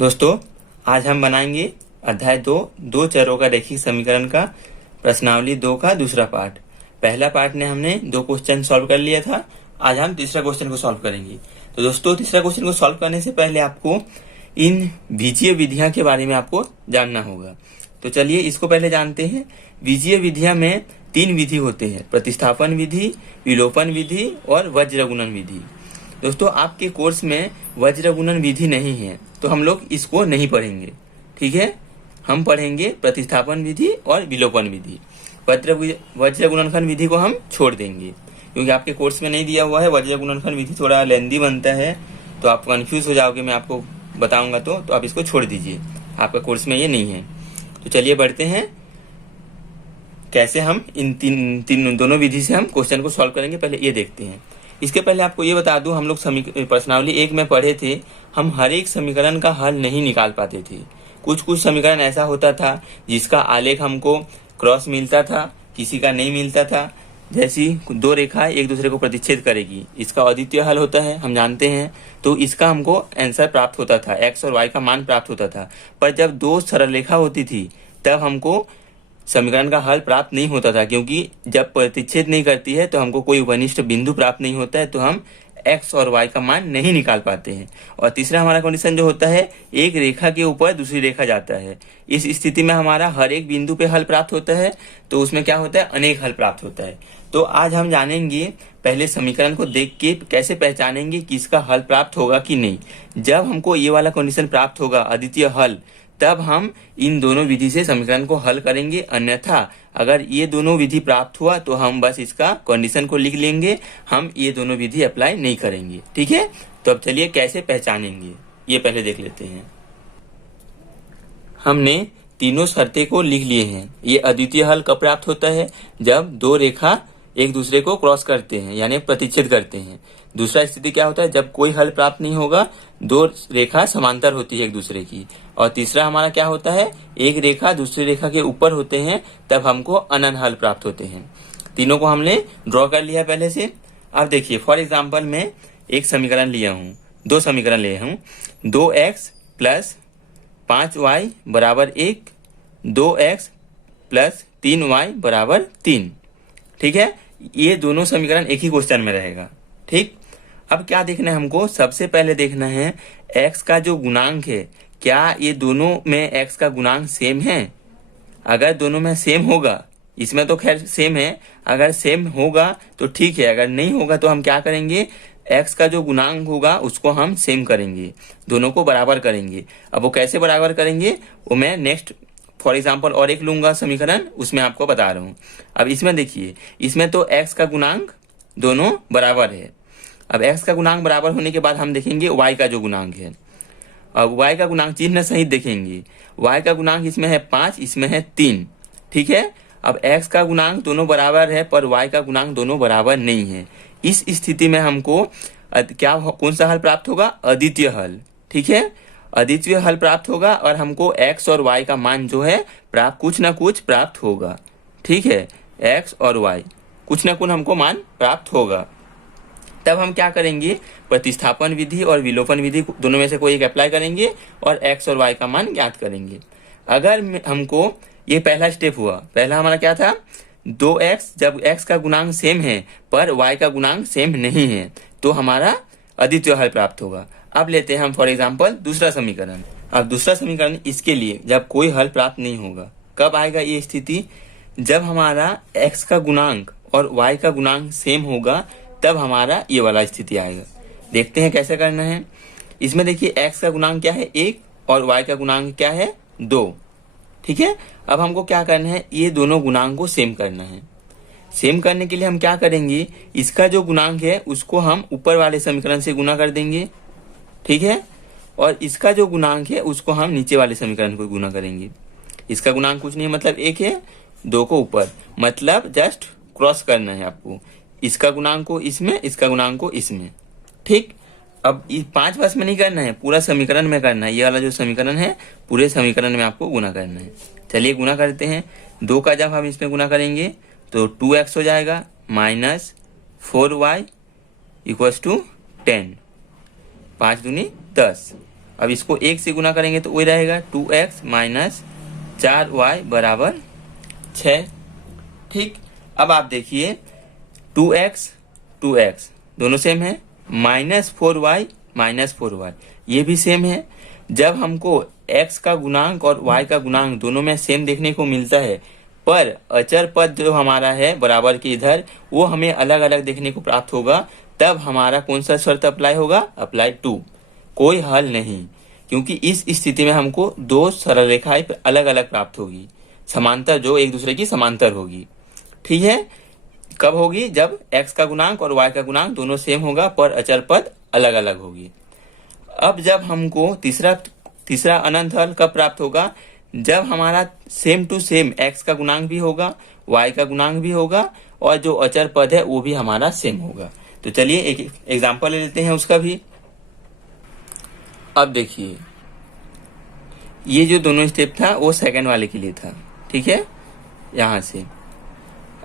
दोस्तों, आज हम बनाएंगे अध्याय 2 चरों का रैखिक समीकरण का प्रश्नावली 2 का दूसरा पार्ट। पहला पार्ट ने हमने 2 क्वेश्चन सॉल्व कर लिया था। आज हम तीसरा क्वेश्चन को सॉल्व करेंगे। तो दोस्तों, तीसरा क्वेश्चन को सॉल्व करने से पहले आपको इन बीजीय विधियां के बारे में आपको जानना होगा। तो चलिए इसको पहले जानते हैं। बीजीय विधियां में 3 विधि होते हैं: प्रतिस्थापन विधि, विलोपन विधि और वज्रगुणन विधि। दोस्तों, आपके कोर्स में वज्रगुणन विधि नहीं है तो हम लोग इसको नहीं पढ़ेंगे, ठीक है। हम पढ़ेंगे प्रतिस्थापन विधि और विलोपन विधि। वज्रगुणनखंड विधि को हम छोड़ देंगे क्योंकि आपके कोर्स में नहीं दिया हुआ है। वज्रगुणनखंड विधि थोड़ा लेंदी बनता है तो आप कंफ्यूज हो जाओगे। मैं आपको बताऊंगा तो आप इसको छोड़ दीजिए, आपका कोर्स में ये नहीं है। तो चलिए बढ़ते हैं कैसे हम इन दोनों विधि से हम क्वेश्चन को सॉल्व करेंगे, पहले ये देखते हैं। इसके पहले आपको ये बता दूं, हम लोग प्रश्नावली 1 में पढ़े थे, हम हर एक समीकरण का हल नहीं निकाल पाते थे। कुछ समीकरण ऐसा होता था जिसका आलेख हमको क्रॉस मिलता था, किसी का नहीं मिलता था। जैसी 2 रेखाएं एक दूसरे को प्रतिच्छेद करेगी, इसका अद्वितीय हल होता है, हम जानते हैं। तो इसका हमको आंसर प्राप्त होता था, x और y का मान प्राप्त होता था। पर जब 2 सरल रेखा होती थी तब हमको समीकरण का हल प्राप्त नहीं होता था, क्योंकि जब प्रतिच्छेद नहीं करती है तो हमको कोई उपनिष्ठ बिंदु प्राप्त नहीं होता है, तो हम x और y का मान नहीं निकाल पाते हैं। और तीसरा हमारा कंडीशन जो होता है, एक रेखा के ऊपर दूसरी रेखा जाता है। इस स्थिति में हमारा हर एक बिंदु पे हल प्राप्त होता है, तो उसमें क्या होता है, अनेक हल प्राप्त होता है। तो आज हम जानेंगे पहले समीकरण को देख के कैसे पहचानेंगे कि इसका हल प्राप्त होगा कि नहीं। जब हमको ये वाला कंडीशन प्राप्त होगा, अद्वितीय हल, तब हम इन दोनों विधि से समीकरण को हल करेंगे। अन्यथा अगर ये दोनों विधि प्राप्त हुआ तो हम बस इसका कंडीशन को लिख लेंगे, हम ये दोनों विधि अप्लाई नहीं करेंगे, ठीक है। तो अब चलिए कैसे पहचानेंगे ये पहले देख लेते हैं। हमने तीनों शर्तें को लिख लिए हैं। ये अद्वितीय हल कब प्राप्त होता है, जब 2 रेखा एक दूसरे को क्रॉस करते हैं यानी प्रतिच्छेद करते हैं। दूसरा स्थिति क्या होता है, जब कोई हल प्राप्त नहीं होगा, 2 रेखा समांतर होती है एक दूसरे की। और तीसरा हमारा क्या होता है, एक रेखा दूसरी रेखा के ऊपर होते हैं, तब हमको अनंत हल प्राप्त होते हैं। तीनों को हमने ड्रॉ कर लिया पहले से। अब देखिए, फॉर एग्जाम्पल मैं एक समीकरण लिया हूँ, 2 समीकरण लिए हूँ। 2x प्लस 5y बराबर 1, 2x प्लस 3y बराबर 3, ठीक है। ये दोनों समीकरण एक ही क्वेश्चन में रहेगा, ठीक। अब क्या देखना है हमको, सबसे पहले देखना है x का जो गुणांक है, क्या ये दोनों में x का गुणांक सेम है। अगर दोनों में सेम होगा, इसमें तो खैर सेम है, अगर सेम होगा तो ठीक है, अगर नहीं होगा तो हम क्या करेंगे, x का जो गुणांक होगा उसको हम सेम करेंगे, दोनों को बराबर करेंगे। अब वो कैसे बराबर करेंगे वो मैं नेक्स्ट फॉर एग्जाम्पल और एक लूंगा समीकरण, उसमें आपको बता रहा हूँ। अब इसमें देखिए, इसमें तो x का गुणांक दोनों बराबर है। अब x का गुणांक बराबर होने के बाद हम देखेंगे y का जो गुणांक है। अब y का गुणांक चिन्ह सहित देखेंगे, y का गुणांक इसमें है 5, इसमें है 3, ठीक है। अब x का गुणांक दोनों बराबर है पर y का गुणांक दोनों बराबर नहीं है। इस स्थिति में हमको कौन सा हल प्राप्त होगा, अद्वितीय हल, ठीक है। अद्वितीय हल प्राप्त होगा और हमको x और y का मान जो है कुछ ना कुछ प्राप्त होगा, ठीक है। x और y कुछ ना कुछ हमको मान प्राप्त होगा। तब हम क्या करेंगे, प्रतिस्थापन विधि और विलोपन विधि दोनों में से कोई एक अप्लाई करेंगे और x और y का मान ज्ञात करेंगे। अगर हमको ये पहला स्टेप हुआ, पहला हमारा क्या था, 2x, जब x का गुणांक सेम है पर y का गुणांक सेम नहीं है तो हमारा अद्वितीय हल प्राप्त होगा। अब लेते हैं हम फॉर एग्जाम्पल दूसरा समीकरण। अब दूसरा समीकरण, इसके लिए जब कोई हल प्राप्त नहीं होगा, कब आएगा ये स्थिति, जब हमारा x का गुणांक और y का गुणांक सेम होगा, तब हमारा ये वाला स्थिति आएगा। देखते हैं कैसे करना है। इसमें देखिए, x का गुणांक क्या है 1 और y का गुणांक क्या है 2, ठीक है। अब हमको क्या करना है, ये दोनों गुणांक को सेम करना है। सेम करने के लिए हम क्या करेंगे, इसका जो गुणांक है उसको हम ऊपर वाले समीकरण से गुना कर देंगे, ठीक है। और इसका जो गुणांक है उसको हम नीचे वाले समीकरण को गुना करेंगे। इसका गुणांक कुछ नहीं मतलब 1 है, 2 को ऊपर, मतलब जस्ट क्रॉस करना है आपको, इसका गुणांक को इसमें, इसका गुणांक को इसमें, ठीक। अब 5 बस में नहीं करना है, पूरा समीकरण में करना है। ये वाला जो समीकरण है पूरे समीकरण में आपको गुना करना है। चलिए गुना करते हैं। 2 का जब हम इसमें गुना करेंगे तो 2x हो जाएगा माइनस 4y इक्वल्स टू 10, 5 दूनी 10। अब इसको 1 से गुना करेंगे तो वही रहेगा 2x माइनस 4y बराबर 6। ठीक, अब आप देखिए 2x दोनों सेम है, -4y ये भी सेम है। जब हमको x का गुणांक और y का गुणांक दोनों में सेम देखने को मिलता है, पर अचर पद जो हमारा है बराबर के इधर वो हमें अलग अलग देखने को प्राप्त होगा, तब हमारा कौन सा शर्त अप्लाई होगा? अप्लाई टू, कोई हल नहीं, क्योंकि इस स्थिति में हमको दो सरल रेखाएं अलग अलग प्राप्त होगी, समांतर, जो एक दूसरे की समांतर होगी। ठीक है, कब होगी? जब x का गुणांक और y का गुणांक दोनों सेम होगा पर अचर पद अलग अलग होगी। अब जब हमको तीसरा अनंत हल कब प्राप्त होगा? जब हमारा सेम टू सेम x का गुणांक भी होगा, y का गुणांक भी होगा और जो अचर पद है वो भी हमारा सेम होगा। तो चलिए एक एग्जांपल ले लेते हैं उसका भी। अब देखिए, ये जो दोनों स्टेप था वो सेकंड वाले के लिए था। ठीक है, यहां से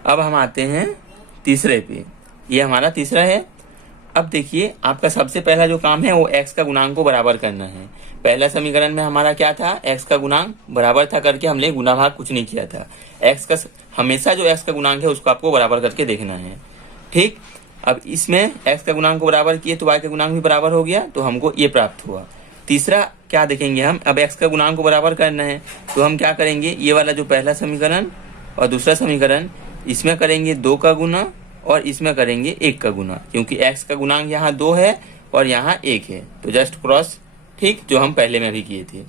अब हम आते हैं तीसरे पे। ये हमारा तीसरा है। अब देखिए, आपका सबसे पहला जो काम है वो x का गुणांक को बराबर करना है। पहला समीकरण में हमारा क्या था? x का गुणांक बराबर था करके हमने गुना भाग कुछ नहीं किया था। हमेशा जो x का गुणांक है उसको आपको बराबर करके देखना है। ठीक, अब इसमें x का गुणांक को बराबर किए तो y का गुणांक भी बराबर हो गया, तो हमको ये प्राप्त हुआ। तीसरा क्या देखेंगे हम? अब x का गुणांक को बराबर करना है तो हम क्या करेंगे? ये वाला जो पहला समीकरण और दूसरा समीकरण, इसमें करेंगे 2 का गुना और इसमें करेंगे 1 का गुना, क्योंकि x का गुणांक यहाँ 2 है और यहाँ 1 है, तो जस्ट क्रॉस। ठीक, जो हम पहले में भी किए थे।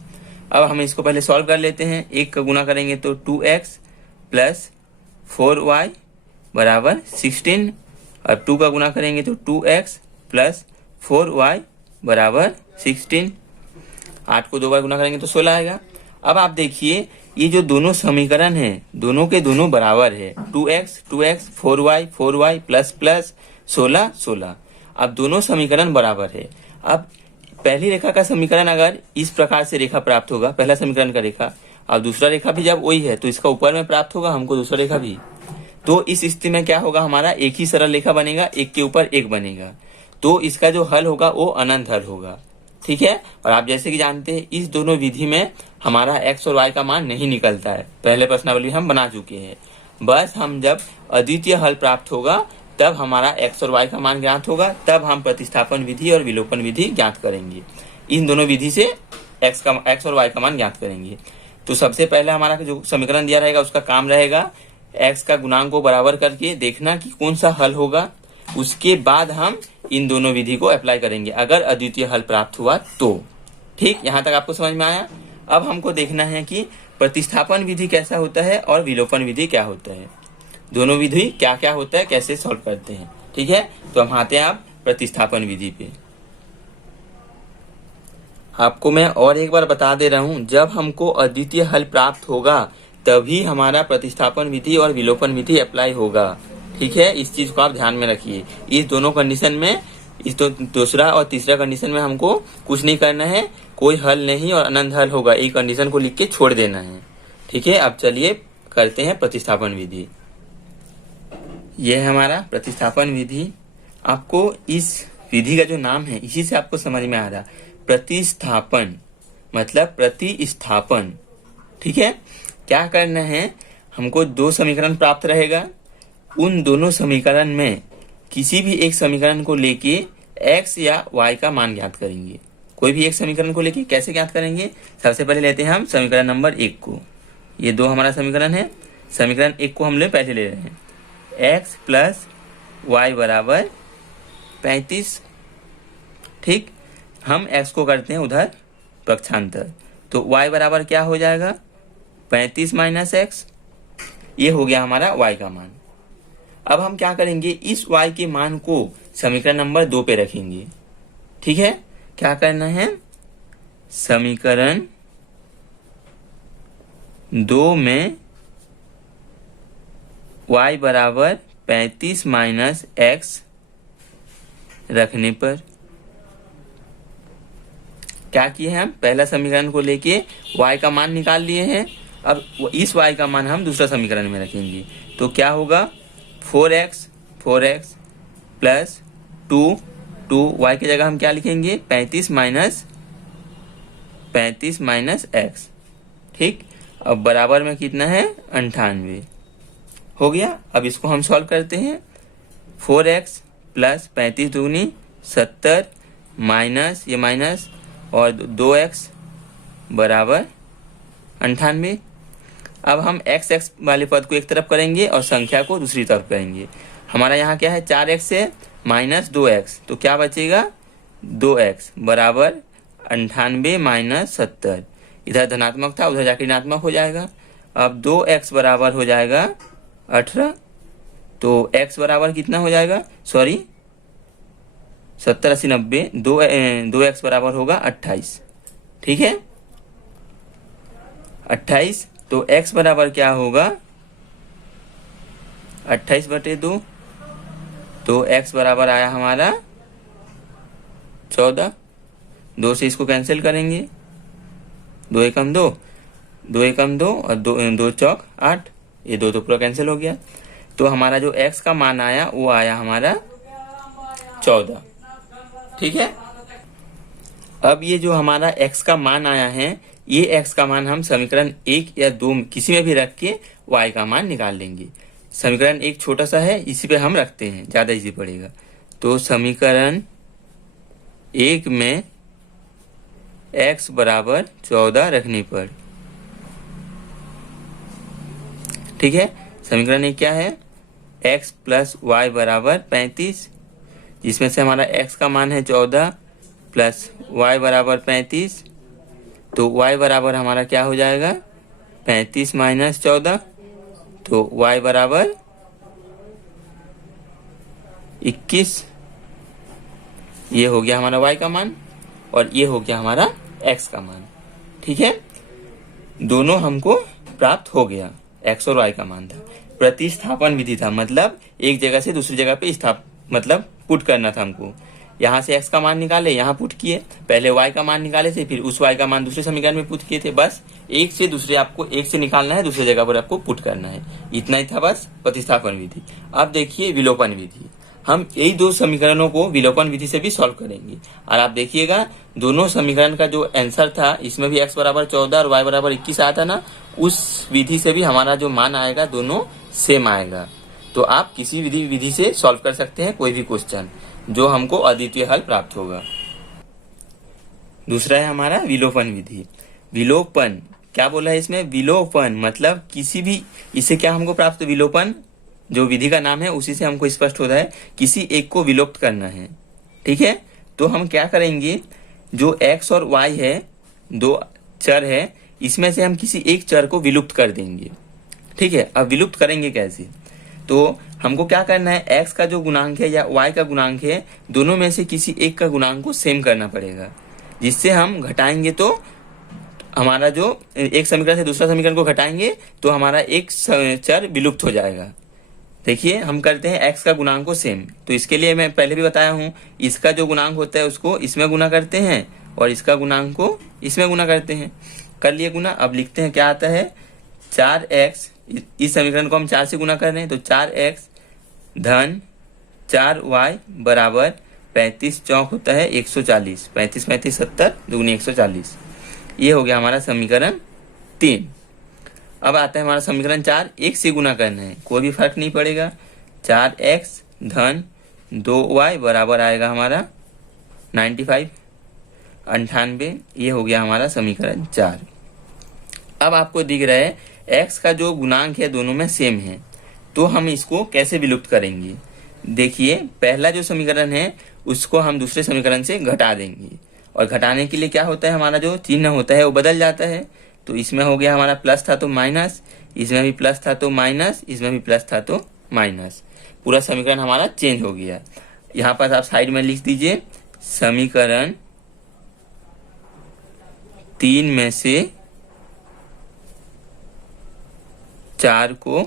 अब हम इसको पहले सॉल्व कर लेते हैं। 1 का गुना करेंगे तो 2x प्लस 4y बराबर 16, और 2 का गुना करेंगे तो 2x प्लस 4y बराबर 16। 8 को 2 बार गुना करेंगे तो 16 आएगा। अब आप देखिए, ये जो दोनों समीकरण हैं दोनों के दोनों बराबर है, 2x 4y प्लस 16। अब दोनों समीकरण बराबर है। अब पहली रेखा का समीकरण अगर इस प्रकार से रेखा प्राप्त होगा, पहला समीकरण का रेखा, अब दूसरा रेखा भी जब वही है तो इसका ऊपर में प्राप्त होगा हमको दूसरा रेखा भी। तो इस स्थिति में क्या होगा? हमारा एक ही सरल रेखा बनेगा, एक के ऊपर एक बनेगा, तो इसका जो हल होगा वो अनंत हल होगा। ठीक है, और आप जैसे कि जानते हैं इस दोनों विधि में हमारा x और y का मान नहीं निकलता है, पहले प्रश्नावली हम बना चुके हैं। बस हम जब अद्वितीय हल प्राप्त होगा तब हमारा x और y का मान ज्ञात होगा, तब हम प्रतिस्थापन विधि और विलोपन विधि ज्ञात करेंगे। इन दोनों विधि से x और y का मान ज्ञात करेंगे। तो सबसे पहले हमारा जो समीकरण दिया रहेगा उसका काम रहेगा x का गुणांक को बराबर करके देखना कि कौन सा हल होगा, उसके बाद हम इन दोनों विधि को अप्लाई करेंगे अगर अद्वितीय हल प्राप्त हुआ तो। ठीक, यहाँ तक आपको समझ में आया? अब हमको देखना है कि प्रतिस्थापन विधि कैसा होता है और विलोपन विधि क्या होता है, दोनों विधि क्या क्या होता है, कैसे सॉल्व करते हैं। ठीक है, तो हम आते हैं आप प्रतिस्थापन विधि पे। आपको मैं और एक बार बता दे रहा हूं, जब हमको अद्वितीय हल प्राप्त होगा तभी हमारा प्रतिस्थापन विधि और विलोपन विधि अप्लाई होगा। ठीक है, इस चीज को आप ध्यान में रखिए। इस दोनों कंडीशन में, इस दूसरा और तीसरा कंडीशन में हमको कुछ नहीं करना है, कोई हल नहीं और अनंत हल होगा, एक कंडीशन को लिख के छोड़ देना है। ठीक है, अब चलिए करते हैं प्रतिस्थापन विधि। यह है हमारा प्रतिस्थापन विधि। आपको इस विधि का जो नाम है इसी से आपको समझ में आ रहा, प्रतिस्थापन मतलब प्रतिस्थापन। ठीक है, क्या करना है? हमको 2 समीकरण प्राप्त रहेगा, उन दोनों समीकरण में किसी भी एक समीकरण को लेके x या y का मान ज्ञात करेंगे। कोई भी एक समीकरण को लेके कैसे ज्ञात करेंगे? सबसे पहले लेते हैं हम समीकरण नंबर 1 को। ये 2 हमारा समीकरण है। समीकरण 1 को हम पहले ले रहे हैं, x प्लस y बराबर 35। ठीक, हम x को करते हैं उधर पक्षांतर, तो y बराबर क्या हो जाएगा? 35 माइनस x। ये हो गया हमारा y का मान। अब हम क्या करेंगे? इस y के मान को समीकरण नंबर 2 पे रखेंगे। ठीक है, क्या करना है? समीकरण 2 में y बराबर 35 माइनस x रखने पर क्या किए हैं? हम पहला समीकरण को लेके y का मान निकाल लिए हैं। अब इस y का मान हम दूसरा समीकरण में रखेंगे, तो क्या होगा? 4x प्लस 2 y की जगह हम क्या लिखेंगे? 35 माइनस 35 माइनस एक्स, ठीक। अब बराबर में कितना है 98 हो गया। अब इसको हम सॉल्व करते हैं। 4x प्लस 35 दूनी 70 माइनस ये माइनस और 2x बराबर 98। अब हम x वाले पद को एक तरफ करेंगे और संख्या को दूसरी तरफ करेंगे। हमारा यहाँ क्या है 4x है माइनस 2x, तो क्या बचेगा 2x बराबर 98 माइनस 70। इधर धनात्मक था उधर जाकर ऋणात्मक हो जाएगा। अब 2x बराबर हो जाएगा 18, तो x बराबर कितना हो जाएगा, सॉरी 70 80 90, 2x बराबर होगा 28, ठीक है 28। तो x बराबर क्या होगा 28/2, तो x बराबर आया हमारा 14। 2 से इसको कैंसिल करेंगे, 2 एकम 2, 2 एकम 2 और 2 चौक 8, ये 2 तो पूरा कैंसिल हो गया। तो हमारा जो x का मान आया वो आया हमारा 14, ठीक है। अब ये जो हमारा x का मान आया है, ये x का मान हम समीकरण 1 या 2 किसी में भी रख के y का मान निकाल लेंगे। समीकरण 1 छोटा सा है, इसी पे हम रखते हैं, ज्यादा इजी पड़ेगा। तो समीकरण 1 में x बराबर 14 रखने पर, ठीक है। समीकरण 1 क्या है x प्लस y बराबर 35, जिसमें से हमारा x का मान है 14 प्लस y बराबर 35, तो y बराबर हमारा क्या हो जाएगा 35 माइनस 14, तो y बराबर 21। ये हो गया हमारा y का मान और ये हो गया हमारा x का मान, ठीक है। दोनों हमको प्राप्त हो गया, x और y का मान था। प्रतिस्थापन विधि था, मतलब एक जगह से दूसरी जगह पे मतलब पुट करना था हमको। यहाँ से x का मान निकाले, यहाँ पुट किए, पहले y का मान निकाले थे, फिर उस y का मान दूसरे समीकरण में पुट किए थे। बस एक से दूसरे, आपको एक से निकालना है, दूसरी जगह पर आपको पुट करना है, इतना ही था बस प्रतिस्थापन विधि। अब देखिए विलोपन विधि, हम यही 2 समीकरणों को विलोपन विधि से भी सॉल्व करेंगे। और आप देखिएगा दोनों समीकरण का जो आंसर था, इसमें भी x बराबर 14 और y बराबर 21 आया था ना, उस विधि से भी हमारा जो मान आएगा दोनों सेम आएगा। तो आप किसी विधि से सॉल्व कर सकते हैं कोई भी क्वेश्चन, जो हमको अद्वितीय हल प्राप्त होगा। दूसरा है हमारा विलोपन विधि। विलोपन क्या बोला है इसमें, विलोपन मतलब किसी भी, इससे क्या हमको प्राप्त, विलोपन जो विधि का नाम है उसी से हमको स्पष्ट होता है, किसी एक को विलोप्त करना है, ठीक है। तो हम क्या करेंगे, जो x और y है 2 चर है, इसमें से हम किसी एक चर को विलुप्त कर देंगे, ठीक है। अब विलुप्त करेंगे कैसे, तो हमको क्या करना है, x का जो गुणांक है या y का गुणांक है, दोनों में से किसी एक का गुणांक को सेम करना पड़ेगा, जिससे हम घटाएंगे तो हमारा जो एक समीकरण से दूसरा समीकरण को घटाएंगे तो हमारा एक चर विलुप्त हो जाएगा। देखिए हम करते हैं x का गुणांक को सेम, तो इसके लिए मैं पहले भी बताया हूँ, इसका जो गुणांक होता है उसको इसमें गुना करते हैं और इसका गुणांक को इसमें गुना करते हैं। कर लिए गुना, अब लिखते हैं क्या आता है 4x, इस समीकरण को हम 4 से गुना कर रहे हैं, तो 4x धन 4y बराबर 35 चौक होता है 140, 35 35 70 दुगनी 140। ये हो गया हमारा समीकरण 3। अब आता है हमारा समीकरण 4, 1 से गुना करना है, कोई भी फर्क नहीं पड़ेगा। 4x धन 2y बराबर आएगा हमारा 95 98। ये हो गया हमारा समीकरण 4। अब आपको दिख रहा है x का जो गुणांक है दोनों में सेम है, तो हम इसको कैसे विलुप्त करेंगे। देखिए पहला जो समीकरण है उसको हम दूसरे समीकरण से घटा देंगे, और घटाने के लिए क्या होता है, हमारा जो चिन्ह होता है वो बदल जाता है। तो इसमें हो गया हमारा प्लस था तो माइनस, इसमें भी प्लस था तो माइनस, इसमें भी प्लस था तो माइनस, पूरा समीकरण हमारा चेंज हो गया। यहाँ पर आप साइड में लिख दीजिए समीकरण 3 में से 4 को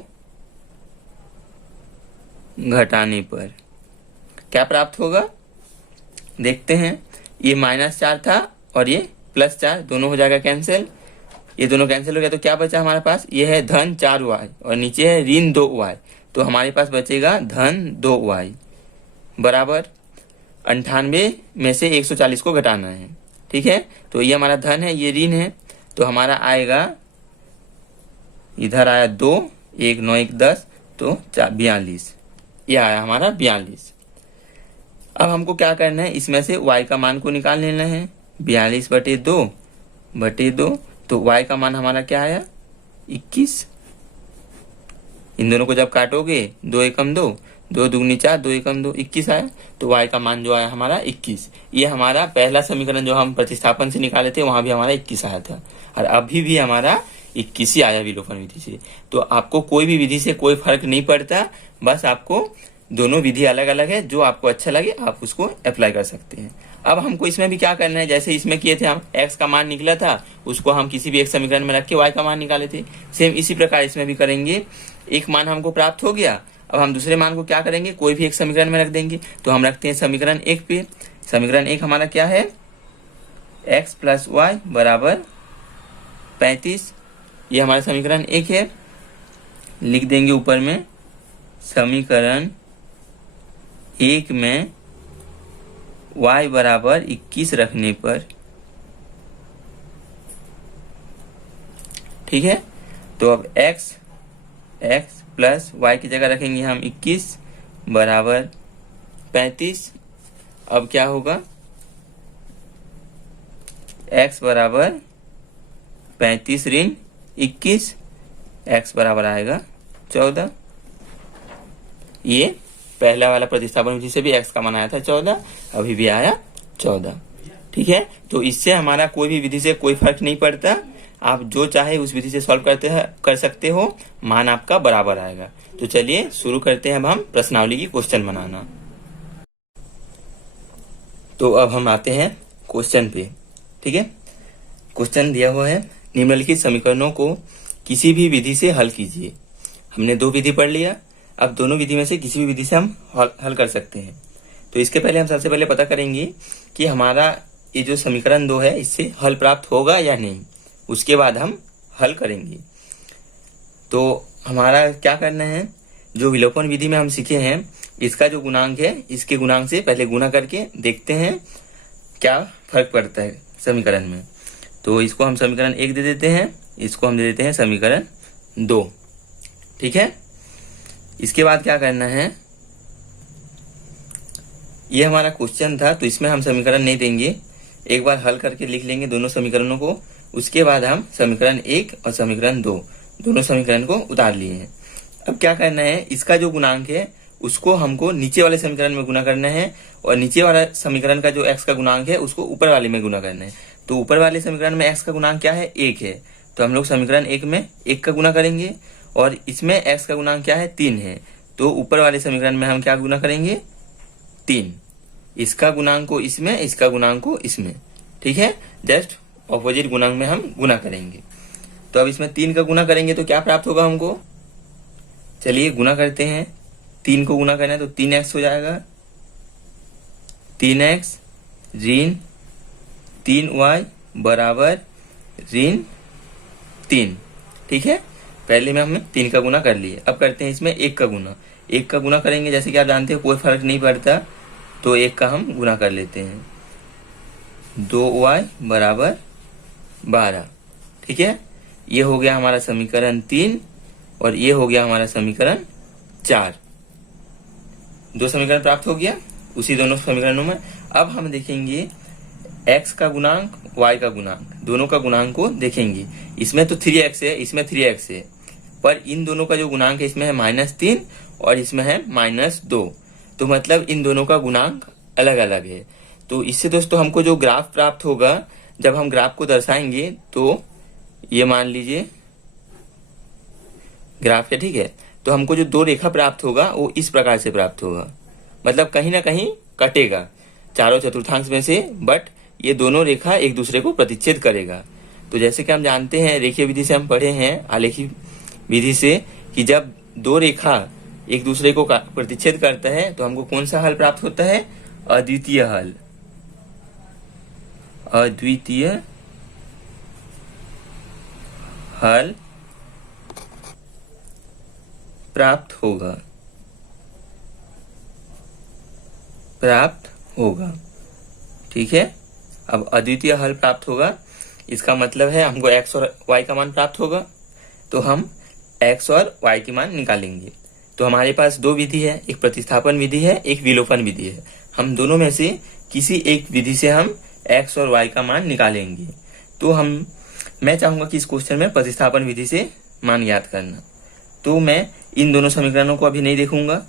घटाने पर क्या प्राप्त होगा, देखते हैं। ये -4 था और ये +4, दोनों हो जाएगा कैंसिल, ये दोनों कैंसिल हो गया, तो क्या बचा हमारे पास, ये है धन 4y और नीचे है ऋण 2y, तो हमारे पास बचेगा धन 2y बराबर 98 में से 140 को घटाना है, ठीक है। तो ये हमारा धन है, ये ऋण है, तो हमारा आएगा, इधर आया 2, 1 9 1 10, तो 42, ये आया हमारा 42। अब हमको क्या करना है, इसमें से y का मान को निकाल लेना है। 42/2 तो y का मान हमारा क्या आया, 21। इन दोनों को जब काटोगे 2 एकम 2, 2 दूनी 4, 2 एकम 2, 21 आया। तो y का मान जो आया हमारा 21। ये हमारा पहला समीकरण जो हम प्रतिस्थापन से निकाले थे, वहां भी हमारा 21 आया था, और अभी भी हमारा 21 ही आया विलोपन विधि से। तो आपको कोई भी विधि से कोई फर्क नहीं पड़ता, बस आपको दोनों विधि अलग अलग है, जो आपको अच्छा लगे आप उसको अप्लाई कर सकते हैं। अब हमको इसमें भी क्या करना है, जैसे इसमें किए थे हम, x का मान निकला था, उसको हम किसी भी एक समीकरण में रख के y का मान निकाले थे। सेम इसी प्रकार इसमें भी करेंगे। एक मान हमको प्राप्त हो गया, अब हम दूसरे मान को क्या करेंगे, कोई भी एक समीकरण में रख देंगे। तो हम रखते हैं समीकरण 1 पे। समीकरण 1 हमारा क्या है, x + y = 35। ये हमारा समीकरण 1 है। लिख देंगे ऊपर में, समीकरण 1 में y = 21 रखने पर, ठीक है। तो अब x + y की जगह रखेंगे हम 21 = 35। अब क्या होगा, x = 35 ऋण 21, x बराबर आएगा 14। ये पहला वाला प्रतिस्थापन विधि से भी x का मान आया था 14, अभी भी आया 14, ठीक है। तो इससे हमारा कोई भी विधि से कोई फर्क नहीं पड़ता, आप जो चाहे उस विधि से सॉल्व कर सकते हो, मान आपका बराबर आएगा। तो चलिए शुरू करते हैं अब हम प्रश्नावली की क्वेश्चन बनाना। तो अब हम आते हैं क्वेश्चन पे, ठीक है। क्वेश्चन दिया हुआ है, निम्नलिखित समीकरणों को किसी भी विधि से हल कीजिए। हमने 2 विधि पढ़ लिया, अब दोनों विधि में से किसी भी विधि से हम हल कर सकते हैं। तो इसके पहले हम सबसे पहले पता करेंगे कि हमारा ये जो समीकरण 2 है, इससे हल प्राप्त होगा या नहीं, उसके बाद हम हल करेंगे। तो हमारा क्या करना है, जो विलोपन विधि में हम सीखे हैं, इसका जो गुणांक है, इसके गुणांक से पहले गुणा करके देखते हैं क्या फर्क पड़ता है समीकरण में। तो इसको हम समीकरण 1 दे देते हैं, इसको हम दे देते हैं समीकरण 2, ठीक है। इसके बाद क्या करना है, ये हमारा क्वेश्चन था, तो इसमें हम समीकरण नहीं देंगे, एक बार हल करके लिख लेंगे दोनों समीकरणों को। उसके बाद हम समीकरण 1 और समीकरण 2 दोनों समीकरण को उतार लिए हैं। अब क्या करना है, इसका जो गुणांक है उसको हमको नीचे वाले समीकरण में गुना करना है, और नीचे वाला समीकरण का जो x का गुणांक है उसको ऊपर वाले में गुना करना है। तो ऊपर वाले समीकरण में x का गुणांक क्या है, 1 है, तो हम लोग समीकरण 1 में 1 का गुना करेंगे, और इसमें x का गुणांक क्या है, 3 है, तो ऊपर वाले समीकरण में हम क्या गुना करेंगे, 3। इसका गुणांक को इसमें, इसका गुणांक को इसमें, ठीक है। जस्ट ऑपोजिट गुणांक में हम गुना करेंगे। तो अब इसमें 3 का गुना करेंगे तो क्या प्राप्त होगा हमको, चलिए गुना करते हैं। 3 को गुना करना है तो 3x हो जाएगा, 3x ऋण 3y = ऋण 3, ठीक है। पहले में हमने 3 का गुना कर लिए, अब करते हैं इसमें 1 का गुना। 1 का गुना करेंगे, जैसे कि आप जानते हैं कोई फर्क नहीं पड़ता, तो 1 का हम गुना कर लेते हैं, 2y = 12, ठीक है। ये हो गया हमारा समीकरण 3, और ये हो गया हमारा समीकरण 4। 2 समीकरण प्राप्त हो गया उसी दोनों समीकरणों में। अब हम देखेंगे x का गुणांक, y का गुणांक, दोनों का गुणांक को देखेंगे। इसमें तो 3x है, इसमें 3x है, पर इन दोनों का जो गुणांक है, इसमें है -3 और इसमें है -2, तो मतलब इन दोनों का गुणांक अलग अलग है। तो इससे दोस्तों हमको जो ग्राफ प्राप्त होगा, जब हम ग्राफ को दर्शाएंगे, तो ये मान लीजिए ग्राफ है, ठीक है। तो हमको जो 2 रेखा प्राप्त होगा वो इस प्रकार से प्राप्त होगा, मतलब कहीं ना कहीं कटेगा चारों चतुर्थांश में से, बट ये दोनों रेखा एक दूसरे को प्रतिच्छेद करेगा। तो जैसे कि हम जानते हैं, रेखीय विधि से हम पढ़े हैं, आलेखी विधि से, कि जब 2 रेखा एक दूसरे को प्रतिच्छेद करता है तो हमको कौन सा हल प्राप्त होता है, अद्वितीय हल, अद्वितीय हल प्राप्त होगा, ठीक है। अब अद्वितीय हल प्राप्त होगा, इसका मतलब है हमको x और y का मान प्राप्त होगा, तो हम x और y के मान निकालेंगे। तो हमारे पास दो विधि है, एक प्रतिस्थापन विधि है, एक विलोपन विधि है। हम दोनों में से किसी एक विधि से हम x और y का मान निकालेंगे। तो मैं चाहूंगा कि इस क्वेश्चन में प्रतिस्थापन विधि से मान ज्ञात करना। तो मैं इन दोनों समीकरणों को अभी नहीं देखूंगा,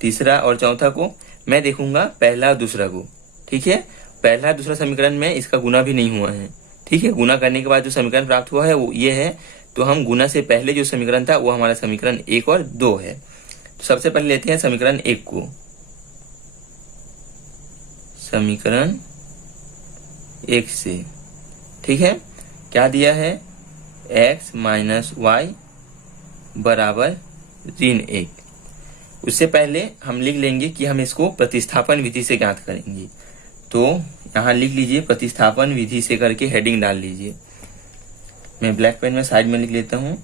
तीसरा और चौथा को मैं देखूंगा पहला और दूसरा को। ठीक है, पहला और दूसरा समीकरण में इसका गुना भी नहीं हुआ है। ठीक है, गुना करने के बाद जो समीकरण प्राप्त हुआ है वो ये है। तो हम गुना से पहले जो समीकरण था वो हमारा समीकरण 1 और 2 है। तो सबसे पहले लेते हैं समीकरण 1 को। समीकरण 1 से, ठीक है, क्या दिया है, x माइनस वाई बराबर ऋण 1। उससे पहले हम लिख लेंगे कि हम इसको प्रतिस्थापन विधि से ज्ञात करेंगे। तो यहाँ लिख लीजिए प्रतिस्थापन विधि से करके हेडिंग डाल लीजिए। मैं ब्लैक पेन में साइड में लिख लेता हूं।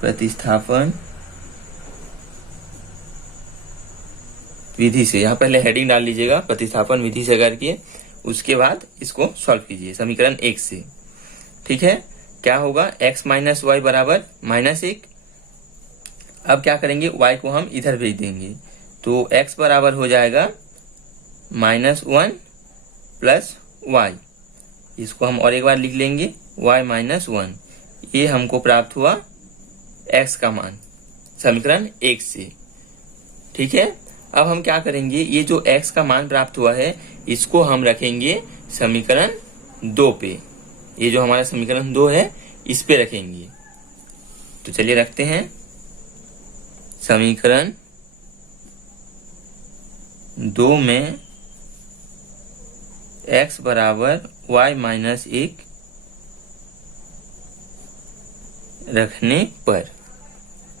प्रतिस्थापन विधि से, यहाँ पहले हेडिंग डाल लीजिएगा प्रतिस्थापन विधि से करके, उसके बाद इसको सॉल्व कीजिए समीकरण 1 से। ठीक है, क्या होगा, x माइनस वाई बराबर -1। अब क्या करेंगे, y को हम इधर भेज देंगे। तो x बराबर हो जाएगा -1 प्लस y। इसको हम और एक बार लिख लेंगे y माइनस 1। ये हमको प्राप्त हुआ x का मान समीकरण 1 से। ठीक है, अब हम क्या करेंगे, ये जो x का मान प्राप्त हुआ है इसको हम रखेंगे समीकरण 2 पे। ये जो हमारा समीकरण 2 है इस पे रखेंगे। तो चलिए रखते हैं समीकरण 2 में x बराबर y माइनस 1 रखने पर।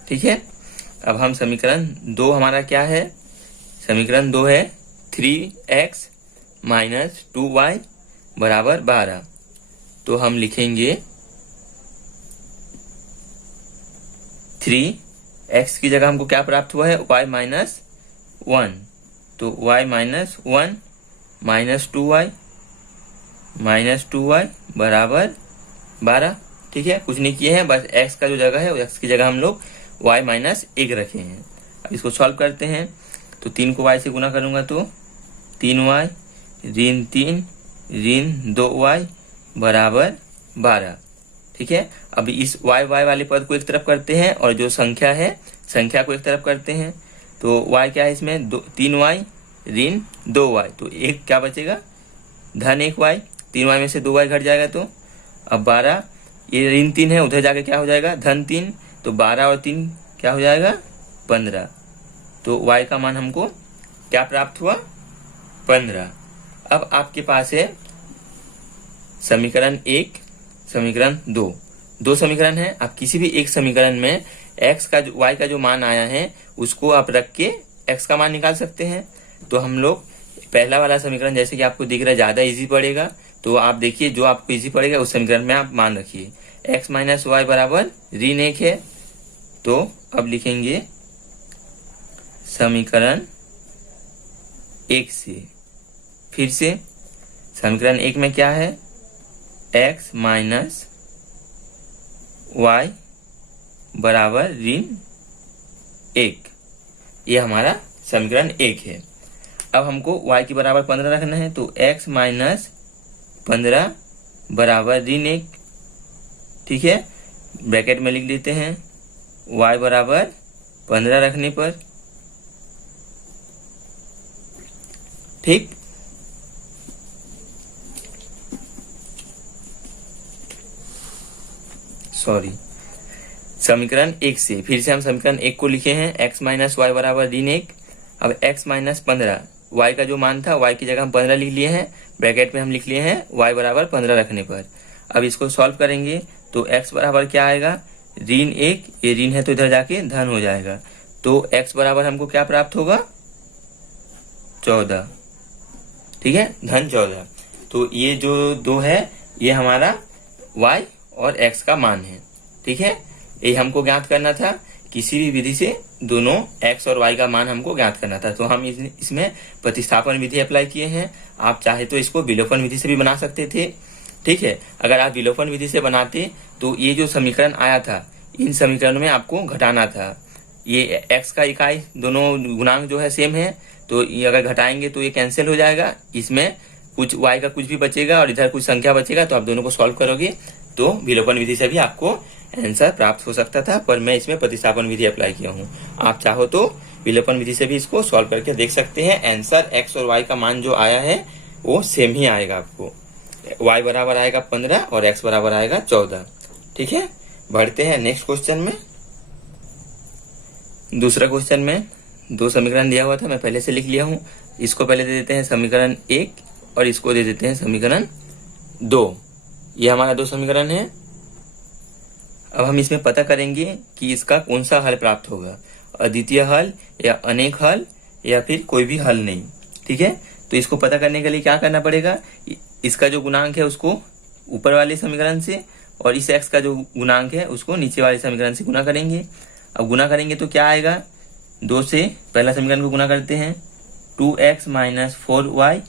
ठीक है, अब हम समीकरण 2 हमारा क्या है, समीकरण 2 है 3x माइनस 2y बराबर 12। तो हम लिखेंगे 3x की जगह हमको क्या प्राप्त हुआ है, y माइनस 1। तो y माइनस 1 माइनस 2y बराबर 12। ठीक है, कुछ नहीं किए हैं, बस x का जो जगह है x की जगह हम लोग y माइनस 1 रखे हैं। अब इसको सॉल्व करते हैं। तो 3 को y से गुना करूंगा तो 3y ऋण 3 ऋण 2y बराबर 12। ठीक है, अब इस y वाले पद को एक तरफ करते हैं और जो संख्या है संख्या को एक तरफ करते हैं। तो y क्या है इसमें, 3y ऋण 2y। तो एक क्या बचेगा, धन 1y। 3y में से 2y घट जाएगा। तो अब 12, ये ऋण 3 है, उधर जाके क्या हो जाएगा, धन 3। तो 12 और 3 क्या हो जाएगा, 15। तो y का मान हमको क्या प्राप्त हुआ, 15। अब आपके पास है समीकरण 1 समीकरण 2, दो समीकरण है। आप किसी भी एक समीकरण में x का y का जो मान आया है उसको आप रख के x का मान निकाल सकते हैं। तो हम लोग पहला वाला समीकरण जैसे कि आपको दिख रहा है ज्यादा इजी पड़ेगा, तो आप देखिए जो आपको इजी पड़ेगा उस समीकरण में आप मान रखिए। x माइनस वाई बराबर ऋण 1 है। तो अब लिखेंगे समीकरण 1 से, फिर से समीकरण 1 में क्या है, x माइनस वाई बराबर ऋण 1। ये हमारा समीकरण 1 है। अब हमको y की बराबर 15 रखना है। तो x माइनस 15 बराबर ऋण 1। ठीक है, ब्रैकेट में लिख लेते हैं y बराबर 15 रखने पर। ठीक, सॉरी, समीकरण 1 से फिर से हम समीकरण 1 को लिखे हैं, x माइनस वाई बराबर ऋण 1। अब x माइनस 15, y का जो मान था y की जगह हम 15 लिख लिए हैं, ब्रैकेट में हम लिख लिए हैं y बराबर 15 रखने पर। अब इसको सॉल्व करेंगे तो x बराबर क्या आएगा, ऋण 1, ये ऋण है तो इधर जाके धन हो जाएगा। तो x बराबर हमको क्या प्राप्त होगा, 14। ठीक है, धन 14। तो ये जो 2 है ये हमारा y और x का मान है। ठीक है, ये हमको ज्ञात करना था। किसी भी विधि से दोनों x और y का मान हमको ज्ञात करना था, तो हम इसमें प्रतिस्थापन विधि अप्लाई किए हैं। आप चाहे तो इसको विलोपन विधि से भी बना सकते थे। ठीक है, अगर आप विलोपन विधि से बनाते तो ये जो समीकरण आया था, इन समीकरणों में आपको घटाना था। ये x का इकाई दोनों गुणांक जो है सेम है, तो ये अगर घटाएंगे तो ये कैंसिल हो जाएगा, इसमें कुछ y का कुछ भी बचेगा और इधर कुछ संख्या बचेगा, तो आप दोनों को सॉल्व करोगे तो विलोपन विधि से भी आपको आंसर प्राप्त हो सकता था, पर मैं इसमें प्रतिस्थापन विधि अप्लाई किया हूँ। आप चाहो तो विलोपन विधि से भी इसको सॉल्व करके देख सकते हैं। आंसर x और y का मान जो आया है वो सेम ही आएगा आपको। y बराबर आएगा 15 और x बराबर आएगा 14। ठीक है, बढ़ते हैं नेक्स्ट क्वेश्चन में। दूसरा क्वेश्चन में दो समीकरण दिया हुआ था, मैं पहले से लिख लिया हूँ। इसको पहले दे देते हैं समीकरण 1 और इसको दे देते हैं समीकरण 2। ये हमारा दो समीकरण है। अब हम इसमें पता करेंगे कि इसका कौन सा हल प्राप्त होगा, अद्वितीय हल या अनेक हल या फिर कोई भी हल नहीं। ठीक है, तो इसको पता करने के लिए क्या करना पड़ेगा, इसका जो गुणांक है उसको ऊपर वाले समीकरण से और इस x का जो गुणांक है उसको नीचे वाले समीकरण से गुना करेंगे। अब गुना करेंगे तो क्या आएगा, 2 से पहला समीकरण को गुना करते हैं, 2x - 4y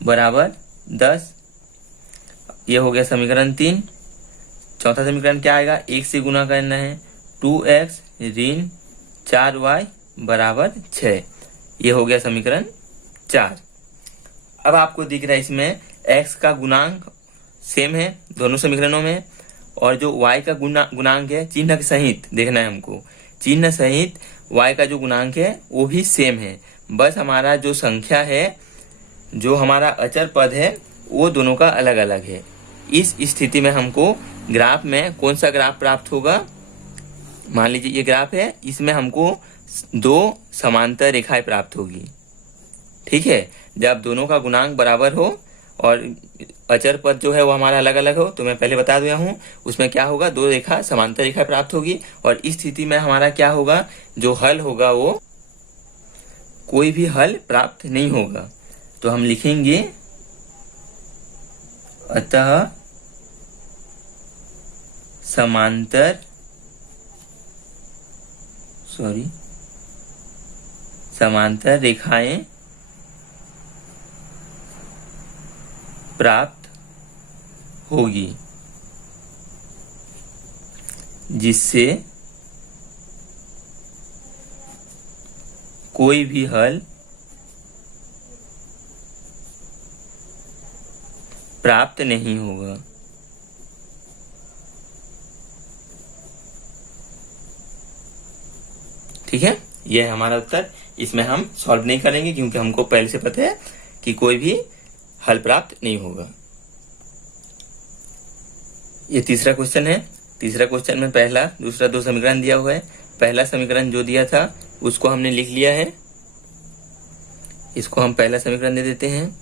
बराबर 10। ये हो गया समीकरण 3। चौथा समीकरण क्या आएगा, 1 से गुना करना है, 2x ऋण 4y बराबर 6। ये हो गया समीकरण 4। अब आपको दिख रहा है इसमें x का गुणांक सेम है दोनों समीकरणों में, और जो y का गुणांक है चिन्ह सहित देखना है हमको, चिन्ह सहित y का जो गुणांक है वो भी सेम है। बस हमारा जो संख्या है, जो हमारा अचर पद है, वो दोनों का अलग अलग है। इस स्थिति में हमको ग्राफ में कौन सा ग्राफ प्राप्त होगा, मान लीजिए ये ग्राफ है, इसमें हमको दो समांतर रेखाएं प्राप्त होगी। ठीक है, जब दोनों का गुणांक बराबर हो और अचर पद जो है वो हमारा अलग अलग हो, तो मैं पहले बता दिया हूँ, उसमें क्या होगा, दो रेखा समांतर रेखा प्राप्त होगी। और इस स्थिति में हमारा क्या होगा, जो हल होगा वो कोई भी हल प्राप्त नहीं होगा। तो हम लिखेंगे अतः समांतर रेखाएं प्राप्त होगी, जिससे कोई भी हल प्राप्त नहीं होगा। ठीक है, यह है हमारा उत्तर। इसमें हम सॉल्व नहीं करेंगे क्योंकि हमको पहले से पता है कि कोई भी हल प्राप्त नहीं होगा। ये तीसरा क्वेश्चन है। तीसरा क्वेश्चन में पहला दूसरा दो समीकरण दिया हुआ है। पहला समीकरण जो दिया था उसको हमने लिख लिया है, इसको हम पहला समीकरण दे देते हैं।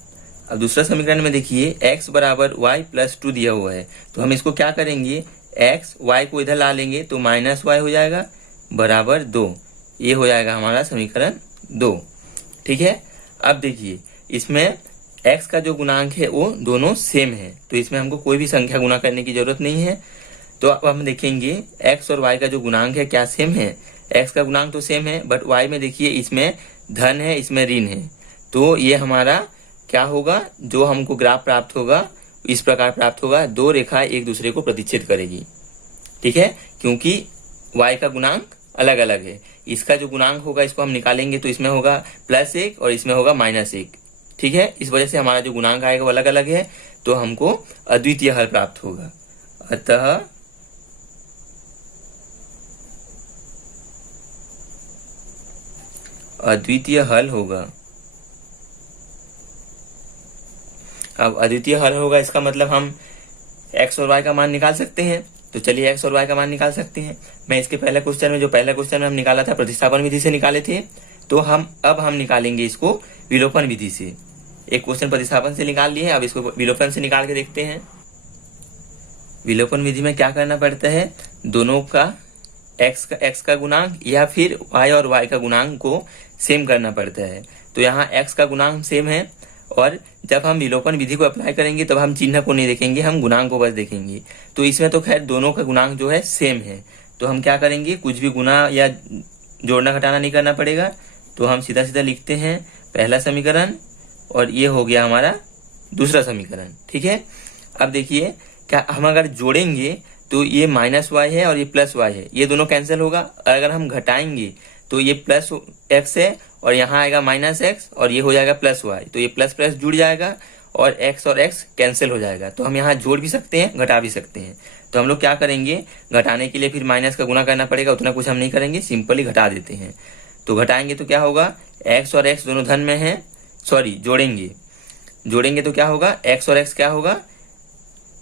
अब दूसरा समीकरण में देखिए x बराबर y प्लस 2 दिया हुआ है, तो हम इसको क्या करेंगे, x y को इधर ला लेंगे तो माइनस y हो जाएगा बराबर 2। ये हो जाएगा हमारा समीकरण 2। ठीक है, अब देखिए इसमें x का जो गुणांक है वो दोनों सेम है, तो इसमें हमको कोई भी संख्या गुना करने की जरूरत नहीं है। तो अब हम देखेंगे x और y का जो गुणांक है क्या सेम है। x का गुणांक तो सेम है, बट y में देखिए इसमें धन है, इसमें ऋण है, तो ये हमारा क्या होगा, जो हमको ग्राफ प्राप्त होगा इस प्रकार प्राप्त होगा, दो रेखा एक दूसरे को प्रतिच्छेद करेगी। ठीक है, क्योंकि y का गुणांक अलग अलग है। इसका जो गुणांक होगा इसको हम निकालेंगे तो इसमें होगा +1 और इसमें होगा -1। ठीक है, इस वजह से हमारा जो गुणांक आएगा वो अलग अलग है, तो हमको अद्वितीय हल प्राप्त होगा। अतः अद्वितीय हल होगा। अब अद्वितीय हल होगा इसका मतलब हम x और y का मान निकाल सकते हैं। तो चलिए x और y का मान निकाल सकते हैं। मैं इसके पहले क्वेश्चन में जो पहला क्वेश्चन हम निकाला था प्रतिस्थापन विधि से निकाले थे, तो अब हम निकालेंगे इसको विलोपन विधि से। एक क्वेश्चन प्रतिस्थापन से निकाल लिए, अब इसको विलोपन से निकाल के देखते हैं। विलोपन विधि में क्या करना पड़ता है, दोनों का x का गुणांक या फिर y और y का गुणांक को सेम करना पड़ता है। तो यहाँ x का गुणांक सेम है, और जब हम विलोपन विधि को अप्लाई करेंगे तब हम चिन्ह को नहीं देखेंगे, हम गुणांक को बस देखेंगे। तो इसमें तो खैर दोनों का गुणांक जो है सेम है, तो हम क्या करेंगे, कुछ भी गुना या जोड़ना घटाना नहीं करना पड़ेगा। तो हम सीधा सीधा लिखते हैं पहला समीकरण और ये हो गया हमारा दूसरा समीकरण। ठीक है, अब देखिए क्या हम अगर जोड़ेंगे तो ये -y है और ये +y है, ये दोनों कैंसिल होगा। अगर हम घटाएंगे तो ये +x है और यहाँ आएगा -x और ये हो जाएगा +y, तो ये प्लस प्लस जुड़ जाएगा और x कैंसिल हो जाएगा। तो हम यहाँ जोड़ भी सकते हैं, घटा भी सकते हैं। तो हम लोग क्या करेंगे, घटाने के लिए फिर माइनस का गुना करना पड़ेगा, उतना कुछ हम नहीं करेंगे, सिंपली घटा देते हैं। तो घटाएंगे तो क्या होगा, x और x दोनों धन में है, सॉरी जोड़ेंगे तो क्या होगा, x और x क्या होगा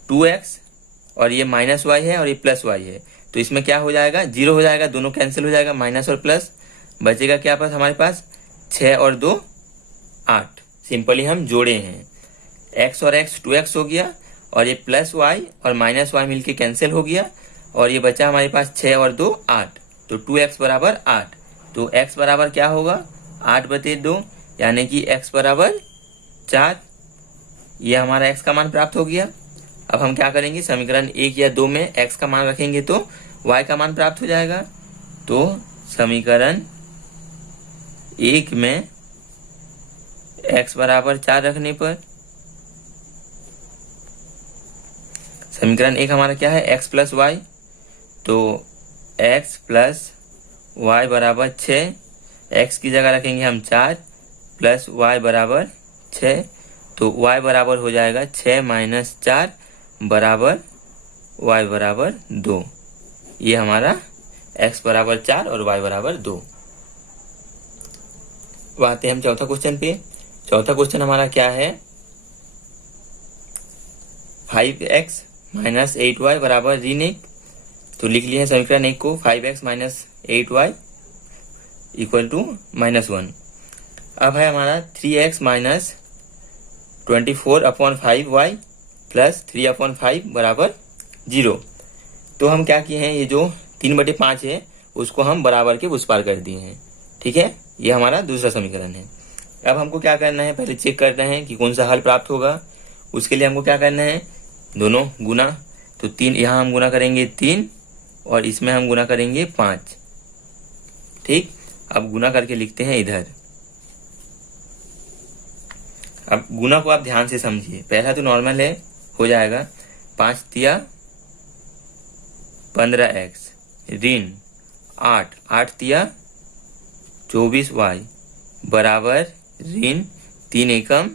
2x और ये -y है और ये +y है। तो इसमें क्या हो जाएगा, 0 हो जाएगा, दोनों कैंसिल हो जाएगा, माइनस और प्लस बचेगा क्या पास हमारे पास 6 और 2 8। सिंपली हम जोड़े हैं, x और x 2x हो गया और ये +y और -y मिलके कैंसिल हो गया और ये बचा हमारे पास 6 और 2 8। तो 2x बराबर 8। तो x बराबर क्या होगा 8/2, यानी कि x बराबर 4। ये हमारा x का मान प्राप्त हो गया। अब हम क्या करेंगे, समीकरण 1 या 2 में x का मान रखेंगे तो y का मान प्राप्त हो जाएगा। तो समीकरण 1 में x बराबर 4 रखने पर समीकरण 1 हमारा क्या है, x + y, तो x + y बराबर 6, x की जगह रखेंगे हम 4 + y बराबर 6, तो y बराबर हो जाएगा 6 - 4 बराबर y बराबर 2। ये हमारा x बराबर 4 और y बराबर 2। अब आते हैं हम चौथा क्वेश्चन पे। चौथा क्वेश्चन हमारा क्या है, 5x - 8y बराबर ऋण 1। तो लिख लिए हैं समीकरण 1 को, 5x - 8y = -1। अब है हमारा 3x - 24/5y + 3/5 बराबर 0। तो हम क्या किए हैं, ये जो 3/5 है उसको हम बराबर के उस पार कर दिए हैं। ठीक है, ये हमारा दूसरा समीकरण है। अब हमको क्या करना है, पहले चेक करना है कि कौन सा हल प्राप्त होगा। उसके लिए हमको क्या करना है, दोनों गुना। तो 3 यहाँ हम गुना करेंगे 3 और इसमें हम गुना करेंगे 5। ठीक, अब गुना करके लिखते हैं इधर। अब गुना को आप ध्यान से समझिए, पहला तो नॉर्मल है, हो जाएगा 5 तिया 15x ऋण 8, 8 तिया 24y बराबर ऋण 3 एकम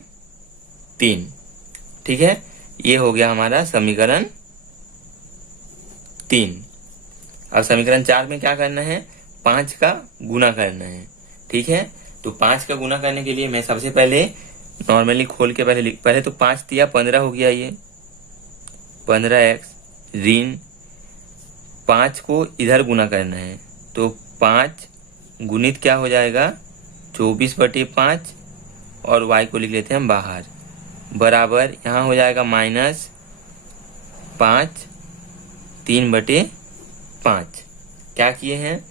3। ठीक है, ये हो गया हमारा समीकरण 3। अब समीकरण 4 में क्या करना है, 5 का गुना करना है। ठीक है, तो 5 का गुना करने के लिए मैं सबसे पहले नॉर्मली खोल के पहले तो 5 तिया 15 हो गया, ये 15x ऋण 5 को इधर गुना करना है। तो 5 गुणित क्या हो जाएगा 24/5 और y को लिख लेते हैं हम बाहर, बराबर यहाँ हो जाएगा -5 3/5। क्या किए हैं,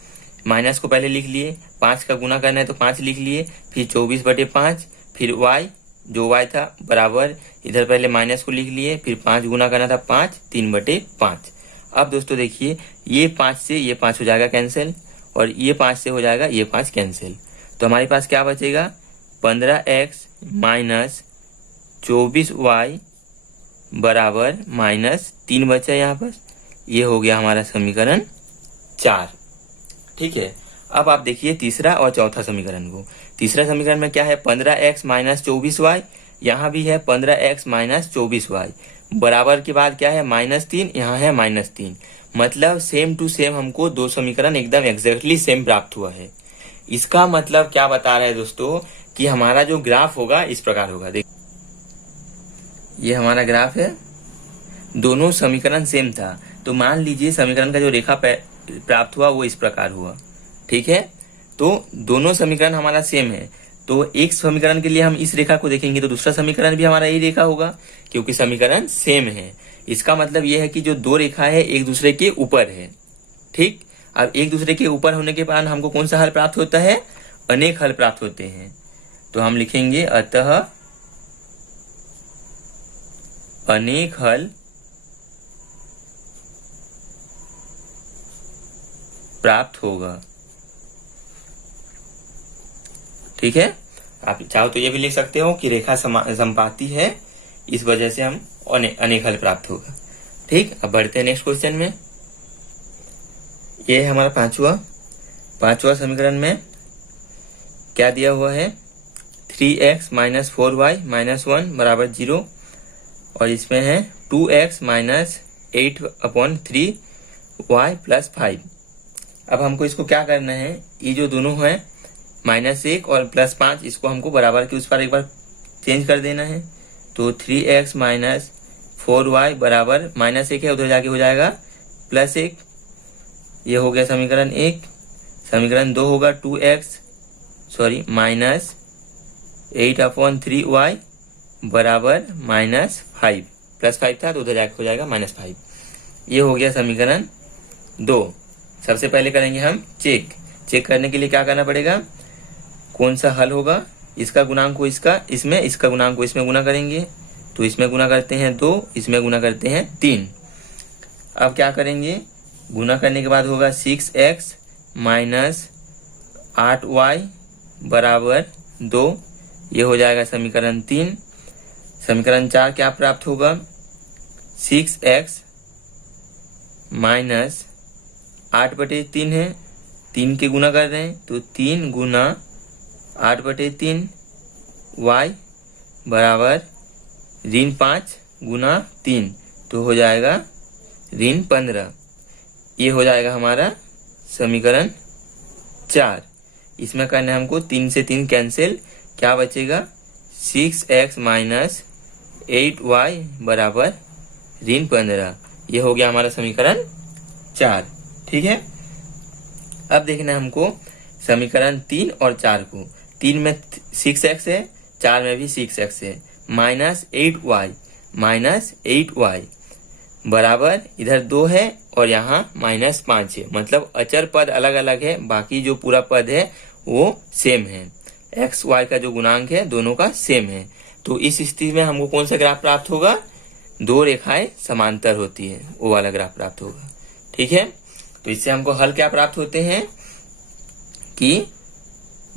माइनस को पहले लिख लिए, 5 का गुना करना है तो 5 लिख लिए, फिर 24/5, फिर y जो y था बराबर इधर पहले माइनस को लिख लिए, फिर 5 गुना करना था 5 3/5। अब दोस्तों देखिए, ये 5 से ये 5 हो जाएगा कैंसिल और ये 5 से हो जाएगा ये 5 कैंसिल। तो हमारे पास क्या बचेगा, 15x - 24y बराबर -3 बचा यहाँ पर। ये हो गया हमारा समीकरण 4। ठीक है, अब आप देखिए तीसरा और चौथा समीकरण को। तीसरा समीकरण में क्या है, 15x - 24y, यहाँ भी है 15x - 24y बराबर के बाद क्या है -3, यहाँ है -3। मतलब सेम टू सेम हमको दो समीकरण एकदम एग्जैक्टली सेम प्राप्त हुआ है। इसका मतलब क्या बता रहा है दोस्तों, कि हमारा जो ग्राफ होगा इस प्रकार होगा। देख, ये हमारा ग्राफ है, दोनों समीकरण सेम था। तो मान लीजिए समीकरण का जो रेखा प्राप्त हुआ वो इस प्रकार हुआ। ठीक है, तो दोनों समीकरण हमारा सेम है, तो एक समीकरण के लिए हम इस रेखा को देखेंगे तो दूसरा समीकरण भी हमारा यही रेखा होगा, क्योंकि समीकरण सेम है। इसका मतलब यह है कि जो दो रेखा है एक दूसरे के ऊपर है। ठीक, अब एक दूसरे के ऊपर होने के बाद हमको कौन सा हल प्राप्त होता है, अनेक हल प्राप्त होते हैं। तो हम लिखेंगे अतः अनेक हल प्राप्त होगा। ठीक है, आप चाहो तो ये भी लिख सकते हो कि रेखा संपाती है, इस वजह से हम अनेक हल प्राप्त होगा। ठीक, अब बढ़ते हैं नेक्स्ट क्वेश्चन में। ये है हमारा पांचवा समीकरण में क्या दिया हुआ है, 3x माइनस 4y माइनस 1 बराबर 0, और इसमें है 2x माइनस 8/3y प्लस 5। अब हमको इसको क्या करना है, ये जो दोनों है -1 और +5, इसको हमको बराबर के उस पर एक बार चेंज कर देना है। तो 3x माइनस 4y बराबर -1 है, उधर जाके हो जाएगा +1। ये हो गया समीकरण 1। समीकरण 2 होगा माइनस 8/3y बराबर -5, +5 था तो उधर जाके हो जाएगा -5। ये हो गया समीकरण 2। सबसे पहले करेंगे हम चेक करने के लिए क्या करना पड़ेगा, कौन सा हल होगा, इसका गुणांक को इसमें, इसका गुणांक को इसमें गुना करेंगे। तो इसमें गुना करते हैं 2, इसमें गुना करते हैं 3। अब क्या करेंगे, गुना करने के बाद होगा 6x माइनस 8y बराबर 2, ये हो जाएगा समीकरण 3। समीकरण 4 क्या प्राप्त होगा, 6x माइनस 8/3 है, 3 के गुना कर रहे हैं तो 3 गुना 8/3 y बराबर -5 गुना 3 तो हो जाएगा -15। ये हो जाएगा हमारा समीकरण 4। इसमें करना है हमको 3 से 3 कैंसिल, क्या बचेगा, 6x माइनस 8y बराबर -15। ये हो गया हमारा समीकरण 4। ठीक है, अब देखना है हमको समीकरण 3 और 4 को। 3 में 6x है, 4 में भी 6x है, -8y बराबर इधर 2 है और यहाँ -5 है, मतलब अचर पद अलग अलग है, बाकी जो पूरा पद है वो सेम है। x y का जो गुणांक है दोनों का सेम है। तो इस स्थिति में हमको कौन सा ग्राफ प्राप्त होगा, 2 रेखाएं समांतर होती है, वो वाला ग्राफ प्राप्त होगा। ठीक है, तो इससे हमको हल क्या प्राप्त होते हैं कि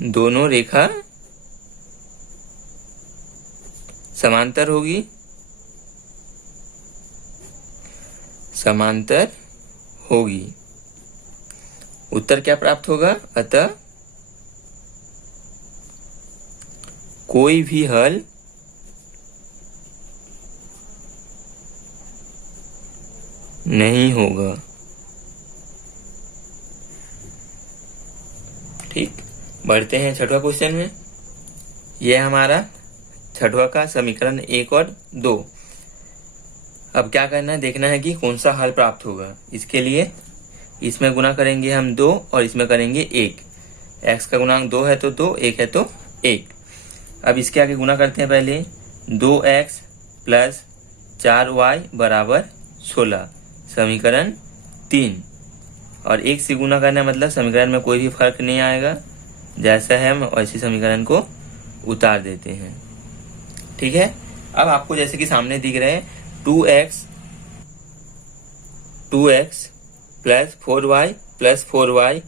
दोनों रेखा समांतर होगी। उत्तर क्या प्राप्त होगा, अतः कोई भी हल नहीं होगा। ठीक, बढ़ते हैं छठवां क्वेश्चन में। यह हमारा छठवां का समीकरण 1 और 2। अब क्या करना है, देखना है कि कौन सा हल प्राप्त होगा। इसके लिए इसमें गुना करेंगे हम 2 और इसमें करेंगे 1। x का गुणांक 2 है तो 2, 1 है तो 1। अब इसके आगे गुना करते हैं पहले, 2x प्लस 4y बराबर 16, समीकरण 3। और 1 से गुना करना मतलब समीकरण में कोई भी फर्क नहीं आएगा, जैसा है हम वैसे समीकरण को उतार देते हैं। ठीक है, अब आपको जैसे कि सामने दिख रहे हैं 2x plus 4y plus 4y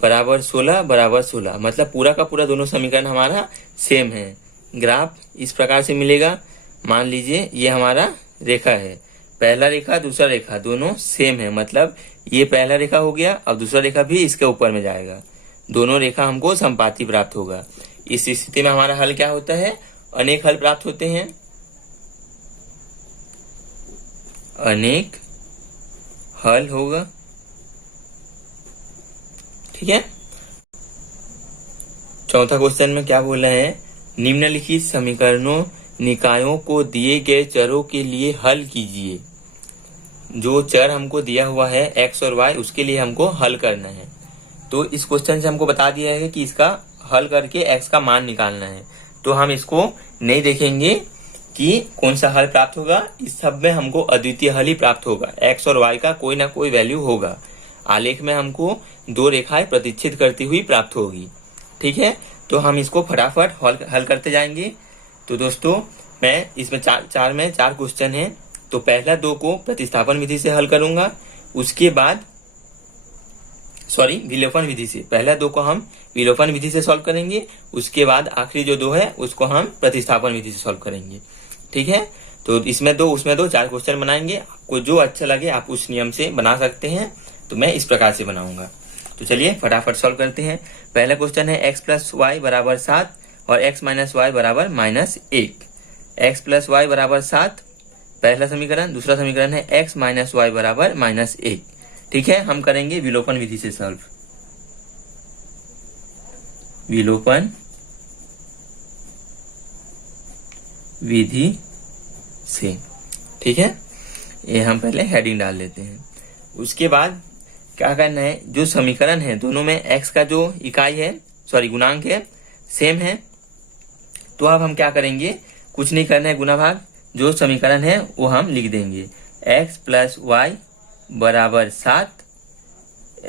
बराबर 16, मतलब पूरा का पूरा दोनों समीकरण हमारा सेम है। ग्राफ इस प्रकार से मिलेगा, मान लीजिए ये हमारा रेखा है, पहला रेखा दूसरा रेखा दोनों सेम है, मतलब ये पहला रेखा हो गया, अब दूसरा रेखा भी इसके ऊपर में जाएगा, दोनों रेखा हमको संपाती प्राप्त होगा। इस स्थिति में हमारा हल क्या होता है, अनेक हल प्राप्त होते हैं, अनेक हल होगा। ठीक है, चौथा क्वेश्चन में क्या बोला है, निम्नलिखित समीकरणों निकायों को दिए गए चरों के लिए हल कीजिए। जो चर हमको दिया हुआ है x और y, उसके लिए हमको हल करना है। तो इस क्वेश्चन से हमको बता दिया है कि इसका हल करके x का मान निकालना है। तो हम इसको नहीं देखेंगे कि कौन सा हल प्राप्त होगा, इस सब में हमको अद्वितीय हल ही प्राप्त होगा। x और y का कोई ना कोई वैल्यू होगा। आलेख में हमको 2 रेखाएं प्रतिच्छेद करती हुई प्राप्त होगी। ठीक है, तो हम इसको फटाफट हल करते जाएंगे। तो दोस्तों, मैं इसमें चार क्वेश्चन है, तो पहला 2 को प्रतिस्थापन विधि से हल करूंगा, उसके बाद सॉरी विलोपन विधि से। पहले दो को हम विलोपन विधि से सॉल्व करेंगे, उसके बाद आखिरी जो दो है उसको हम प्रतिस्थापन विधि से सॉल्व करेंगे। ठीक है, तो इसमें दो उसमें दो 4 क्वेश्चन बनाएंगे। आपको जो अच्छा लगे आप उस नियम से बना सकते हैं, तो मैं इस प्रकार से बनाऊंगा। तो चलिए फटाफट सॉल्व करते हैं। पहला क्वेश्चन है x प्लस वाई बराबर 7 और x माइनस वाई बराबर -1। x प्लस वाई बराबर 7 पहला समीकरण। दूसरा समीकरण है x माइनस वाई बराबर -1। ठीक है, हम करेंगे विलोपन विधि से सॉल्व। विलोपन विधि से। ठीक है, ये हम पहले हेडिंग डाल लेते हैं। उसके बाद क्या करना है, जो समीकरण है दोनों में x का जो इकाई है सॉरी गुणांक है सेम है, तो अब हम क्या करेंगे, कुछ नहीं करना है, गुना भाग। जो समीकरण है वो हम लिख देंगे। x प्लस वाई बराबर 7,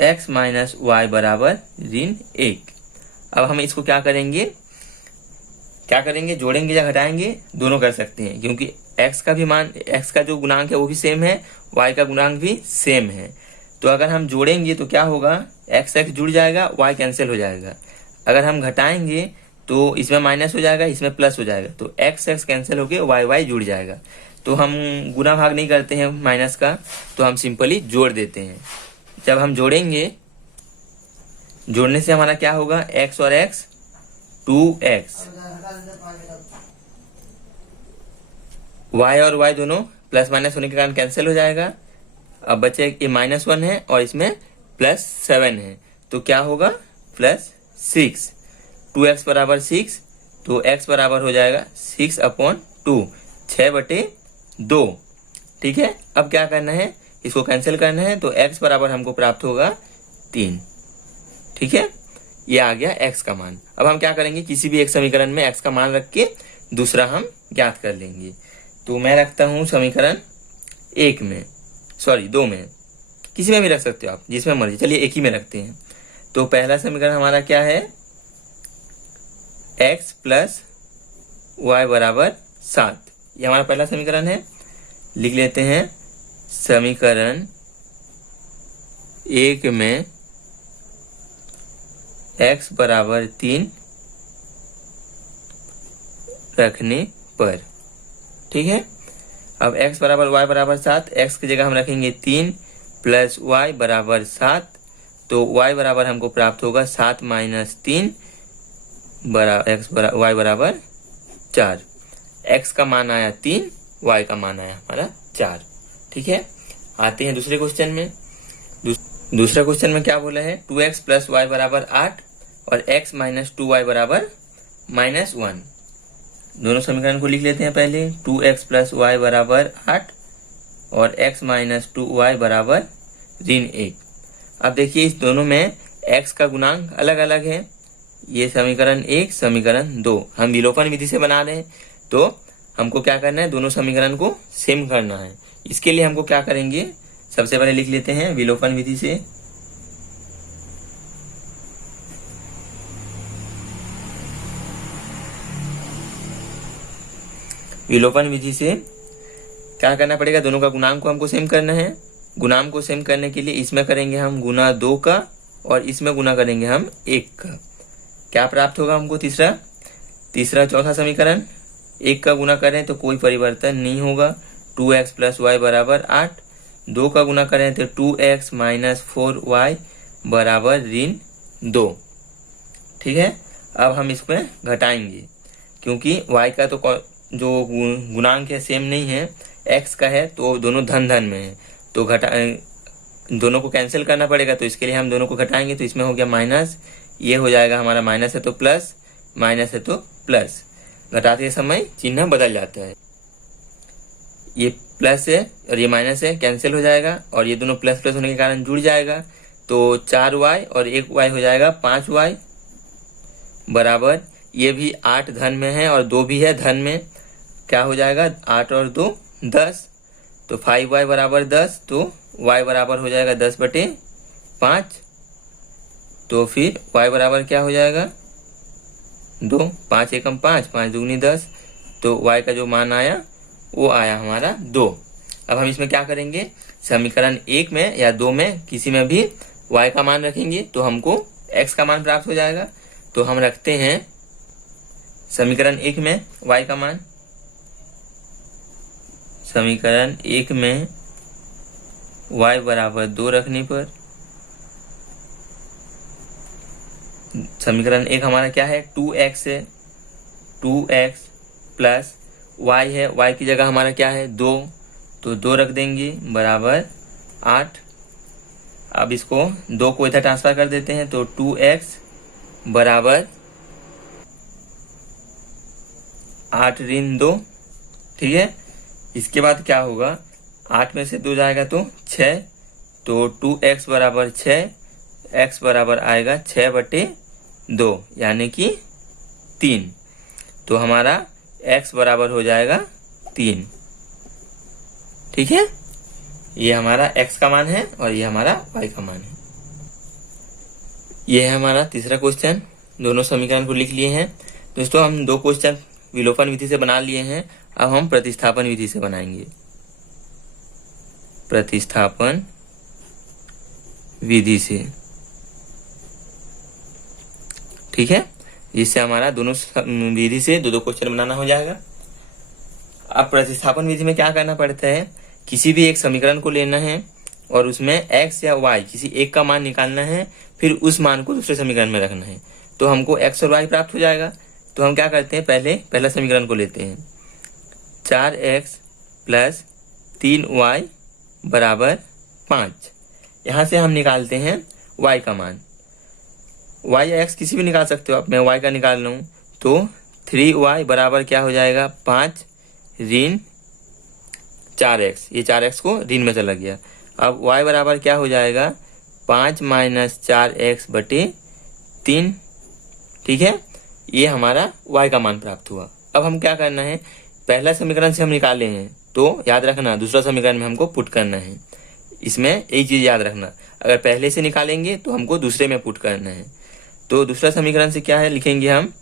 x माइनस वाई बराबर -1। अब हम इसको क्या करेंगे जोड़ेंगे या घटाएंगे, दोनों कर सकते हैं, क्योंकि x का भी मान, x का जो गुणांक है वो भी सेम है, y का गुणांक भी सेम है। तो अगर हम जोड़ेंगे तो क्या होगा, x जुड़ जाएगा, y कैंसिल हो जाएगा। अगर हम घटाएंगे तो इसमें माइनस हो जाएगा, इसमें प्लस हो जाएगा, तो x कैंसिल होके y जुड़ जाएगा। तो हम गुना भाग नहीं करते हैं माइनस का, तो हम सिंपली जोड़ देते हैं। जब हम जोड़ेंगे, जोड़ने से हमारा क्या होगा, x और x 2x, y और y दोनों प्लस माइनस होने के कारण कैंसिल हो जाएगा। अब बचे ये -1 है और इसमें +7 है, तो क्या होगा +6। 2x बराबर 6, तो x बराबर हो जाएगा 6/2, 6/2। ठीक है, अब क्या करना है, इसको कैंसिल करना है, तो x बराबर हमको प्राप्त होगा 3। ठीक है, ये आ गया x का मान। अब हम क्या करेंगे, किसी भी एक समीकरण में x का मान रख के दूसरा हम ज्ञात कर लेंगे। तो मैं रखता हूं समीकरण 1 में, सॉरी 2 में, किसी में भी रख सकते हो आप, जिसमें मर्जी। चलिए एक ही में रखते हैं। तो पहला समीकरण हमारा क्या है, x प्लस वाई बराबर 7, ये हमारा पहला समीकरण है। लिख लेते हैं समीकरण 1 में x बराबर 3 रखने पर। ठीक है, अब x बराबर y बराबर 7, x की जगह हम रखेंगे 3 प्लस y बराबर 7, तो y बराबर हमको प्राप्त होगा 7 माइनस 3 y बराबर 4। x का मान आया 3, y का मान आया हमारा 4। ठीक है, आते हैं दूसरे क्वेश्चन में। दूसरा क्वेश्चन में क्या बोला है, 2x प्लस वाई बराबर 8 और x माइनस 2y बराबर -1। दोनों समीकरण को लिख लेते हैं पहले। 2x प्लस वाई बराबर 8 और x माइनस 2y बराबर -1। अब देखिए इस दोनों में x का गुणांक अलग अलग है। ये समीकरण 1, समीकरण 2 हम विलोपन विधि से बना रहे हैं, तो हमको क्या करना है, दोनों समीकरण को सेम करना है। इसके लिए हमको क्या करेंगे, सबसे पहले लिख लेते हैं विलोपन विधि से। विलोपन विधि से क्या करना पड़ेगा, दोनों का गुणांक को हमको सेम करना है। गुणांक को सेम करने के लिए इसमें करेंगे हम गुना 2 का और इसमें गुना करेंगे हम 1 का। क्या प्राप्त होगा हमको, तीसरा चौथा समीकरण। 1 का गुना करें तो कोई परिवर्तन नहीं होगा, 2x प्लस वाई बराबर 8। 2 का गुना करें तो 2x माइनस 4y बराबर -2। ठीक है, अब हम इसमें घटाएंगे, क्योंकि y का तो जो गुणांक है सेम नहीं है, x का है, तो दोनों धन में है, तो दोनों को कैंसिल करना पड़ेगा। तो इसके लिए हम दोनों को घटाएंगे, तो इसमें हो गया माइनस, ये हो जाएगा हमारा माइनस है तो प्लस, माइनस है तो प्लस। घटाते समय चिन्ह बदल जाता है, ये प्लस है और ये माइनस है, कैंसिल हो जाएगा, और ये दोनों प्लस प्लस होने के कारण जुड़ जाएगा। तो 4y और 1y हो जाएगा 5y बराबर, ये भी 8 धन में है और 2 भी है धन में, क्या हो जाएगा 8 और 2 10, तो 5y बराबर 10, तो y बराबर हो जाएगा 10/5। तो फिर y बराबर क्या हो जाएगा 2, 5 एकम 5, 5 दूनी 10, तो y का जो मान आया वो आया हमारा 2। अब हम इसमें क्या करेंगे, समीकरण 1 में या 2 में किसी में भी y का मान रखेंगे तो हमको x का मान प्राप्त हो जाएगा। तो हम रखते हैं समीकरण 1 में y का मान, समीकरण 1 में y बराबर 2 रखने पर समीकरण 1 हमारा क्या है, 2x है, 2x प्लस y है, y की जगह हमारा क्या है 2, तो 2 रख देंगे बराबर 8। अब इसको 2 को इधर ट्रांसफर कर देते हैं तो 2x बराबर 8 ऋण 2। ठीक है, इसके बाद क्या होगा, 8 में से 2 जाएगा तो 6, तो 2x बराबर 6, x बराबर आएगा 6/2 यानी कि 3। तो हमारा x बराबर हो जाएगा 3। ठीक है, ये हमारा x का मान है और ये हमारा y का मान है। ये है हमारा तीसरा क्वेश्चन। दोनों समीकरण को लिख लिए हैं। दोस्तों हम 2 क्वेश्चन विलोपन विधि से बना लिए हैं, अब हम प्रतिस्थापन विधि से बनाएंगे। प्रतिस्थापन विधि से, ठीक है, जिससे हमारा दोनों विधि से 2 क्वेश्चन बनाना हो जाएगा। अब प्रतिस्थापन विधि में क्या करना पड़ता है, किसी भी एक समीकरण को लेना है और उसमें x या y किसी एक का मान निकालना है, फिर उस मान को दूसरे समीकरण में रखना है, तो हमको x और y प्राप्त हो जाएगा। तो हम क्या करते हैं, पहला समीकरण को लेते हैं, 4x प्लस 3y बराबर 5। यहाँ से हम निकालते हैं y का मान। y या x किसी भी निकाल सकते हो आप, मैं y का निकाल रहा हूँ। तो 3y बराबर क्या हो जाएगा, 5 ऋण 4x, ये 4x को ऋण में चला गया। अब y बराबर क्या हो जाएगा, 5 माइनस 4x/3। ठीक है, ये हमारा y का मान प्राप्त हुआ। अब हम क्या करना है, पहला समीकरण से हम निकाले हैं तो याद रखना दूसरा समीकरण में हमको पुट करना है। इसमें एक चीज याद रखना, अगर पहले से निकालेंगे तो हमको दूसरे में पुट करना है। तो दूसरा समीकरण से क्या है, लिखेंगे हम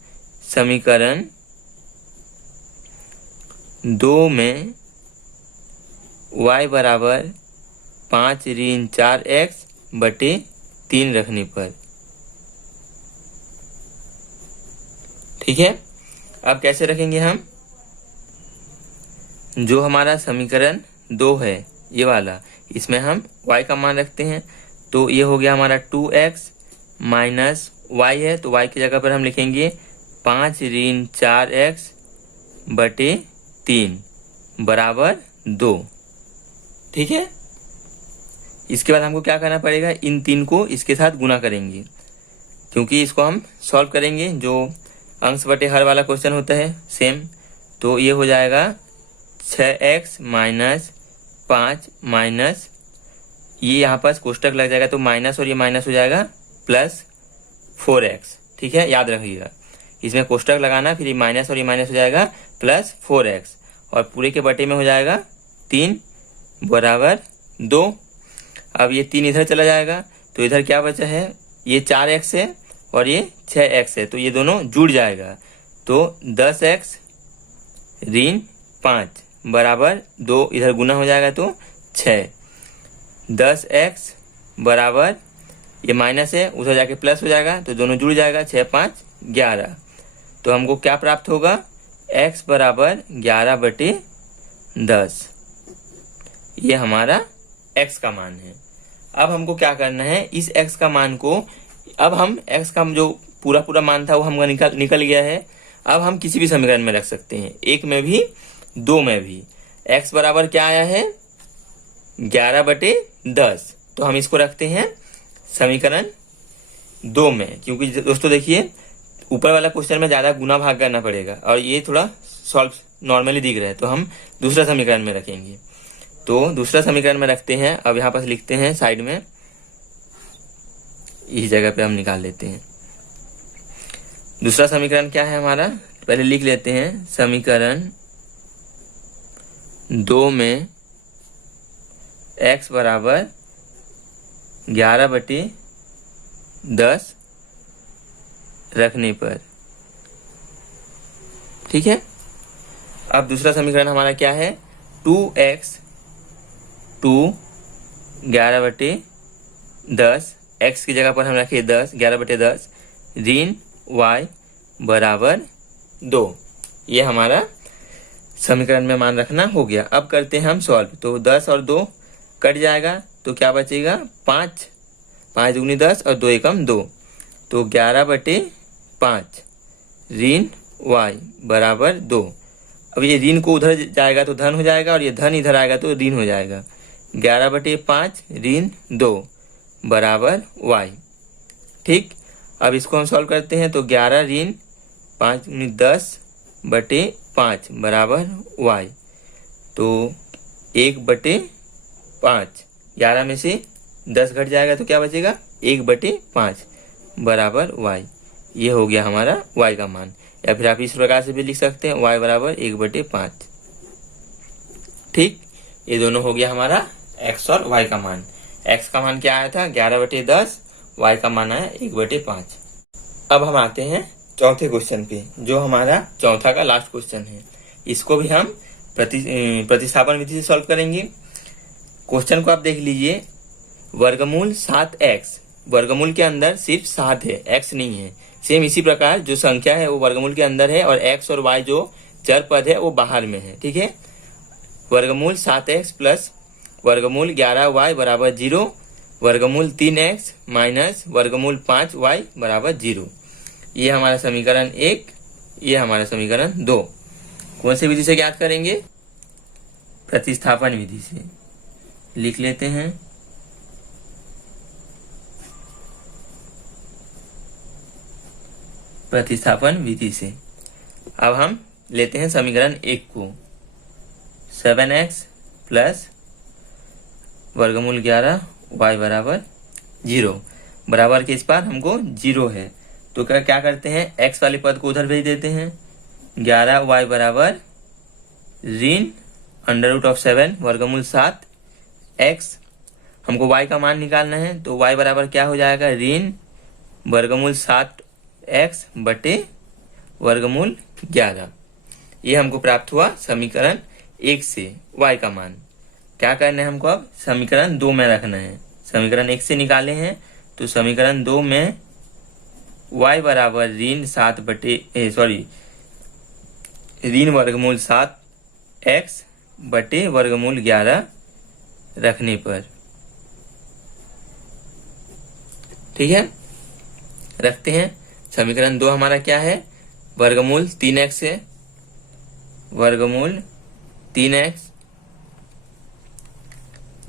समीकरण 2 में y बराबर 5 ऋण 4x/3 रखने पर। ठीक है, अब कैसे रखेंगे हम, जो हमारा समीकरण 2 है ये वाला, इसमें हम y का मान रखते हैं। तो ये हो गया हमारा 2x माइनस y है, तो y की जगह पर हम लिखेंगे 5 ऋण 4x/3 बराबर 2। ठीक है, इसके बाद हमको क्या करना पड़ेगा, इन 3 को इसके साथ गुना करेंगे, क्योंकि इसको हम सॉल्व करेंगे जो अंश बटे हर वाला क्वेश्चन होता है सेम। तो ये हो जाएगा 6x माइनस 5 माइनस, ये यहाँ पर कोष्टक लग जाएगा तो माइनस और ये माइनस हो जाएगा प्लस 4x। ठीक है, याद रखिएगा इसमें कोष्टक लगाना, फिर ये माइनस और ये माइनस हो जाएगा प्लस 4x, और पूरे के बटे में हो जाएगा 3 बराबर 2। अब ये 3 इधर चला जाएगा तो इधर क्या बचा है, ये 4x है और ये 6x है, तो ये दोनों जुड़ जाएगा। तो 10x ऋण 5 बराबर 2, इधर गुना हो जाएगा तो 6। 10x बराबर, ये माइनस है उधर जाके प्लस हो जाएगा तो दोनों जुड़ जाएगा, 6 5 11। तो हमको क्या प्राप्त होगा, x बराबर 11/10। ये हमारा x का मान है। अब हमको क्या करना है, इस x का मान को, अब हम x का जो पूरा मान था वो हम निकल गया है। अब हम किसी भी समीकरण में रख सकते हैं, 1 में भी 2 में भी। x बराबर क्या आया है, 11/10, तो हम इसको रखते हैं समीकरण 2 में, क्योंकि दोस्तों देखिए ऊपर वाला क्वेश्चन में ज्यादा गुना भाग करना पड़ेगा और ये थोड़ा सॉल्व नॉर्मली दिख रहा है, तो हम दूसरा समीकरण में रखेंगे। तो दूसरा समीकरण में रखते हैं। अब यहाँ पर लिखते हैं साइड में, इस जगह पे हम निकाल लेते हैं। दूसरा समीकरण क्या है हमारा, पहले लिख लेते हैं, समीकरण 2 में x बराबर 11/10 रखने पर। ठीक है, अब दूसरा समीकरण हमारा क्या है, 2x 11/10 x की जगह पर हम रखे 10, 11/10 ऋण y बराबर 2। ये हमारा समीकरण में मान रखना हो गया। अब करते हैं हम सॉल्व। तो 10 और 2 कट जाएगा तो क्या बचेगा 5, 5 दूनी 10 और 2 एकम 2, तो 11/5 ऋण y बराबर 2। अब ये ऋण को उधर जाएगा तो धन हो जाएगा और ये धन इधर आएगा तो ऋण हो जाएगा। 11/5 ऋण 2 बराबर y। ठीक, अब इसको हम सॉल्व करते हैं तो 11 ऋण 5 10/5 बराबर y। तो 1/5, 11 में से 10 घट जाएगा तो क्या बचेगा 1/5 बराबर y। ये हो गया हमारा y का मान। या फिर आप इस प्रकार से भी लिख सकते हैं y बराबर 1/5। ठीक, ये दोनों हो गया हमारा x और y का मान। x का मान क्या आया था 11/10, y का मान आया 1/5। अब हम आते हैं चौथे क्वेश्चन पे, जो हमारा चौथा का लास्ट क्वेश्चन है। इसको भी हम प्रतिस्थापन विधि से सॉल्व करेंगे। क्वेश्चन को आप देख लीजिए, वर्गमूल 7x, वर्गमूल के अंदर सिर्फ 7 है, x नहीं है। सेम इसी प्रकार जो संख्या है वो वर्गमूल के अंदर है और x और y जो चर पद है वो बाहर में है। ठीक है, वर्गमूल 7x प्लस वर्गमूल 11y बराबर 0, वर्गमूल 3x माइनस वर्गमूल 5y बराबर 0। ये हमारा समीकरण 1, ये हमारा समीकरण 2। कौन सी विधि से ज्ञात करेंगे? प्रतिस्थापन विधि से। लिख लेते हैं। प्रतिस्थापन विधि से। अब हम लेते हैं समीकरण 1 को, 7x प्लस वर्गमूल 11 y बराबर 0, बराबर के इस पार हमको 0 है तो क्या करते हैं x वाले पद को उधर भेज देते हैं। 11y बराबर ऋण √7 वर्गमूल 7 x। हमको y का मान निकालना है तो y बराबर क्या हो जाएगा ऋण वर्गमूल 7x बटे वर्गमूल 11। ये हमको प्राप्त हुआ समीकरण 1 से y का मान। क्या करना है हमको अब समीकरण 2 में रखना है। समीकरण 1 से निकाले हैं तो समीकरण 2 में y बराबर ऋण वर्गमूल 7x बटे वर्गमूल 11 रखने पर, ठीक है, रखते हैं। समीकरण 2 हमारा क्या है, वर्गमूल 3x है, वर्गमूल 3x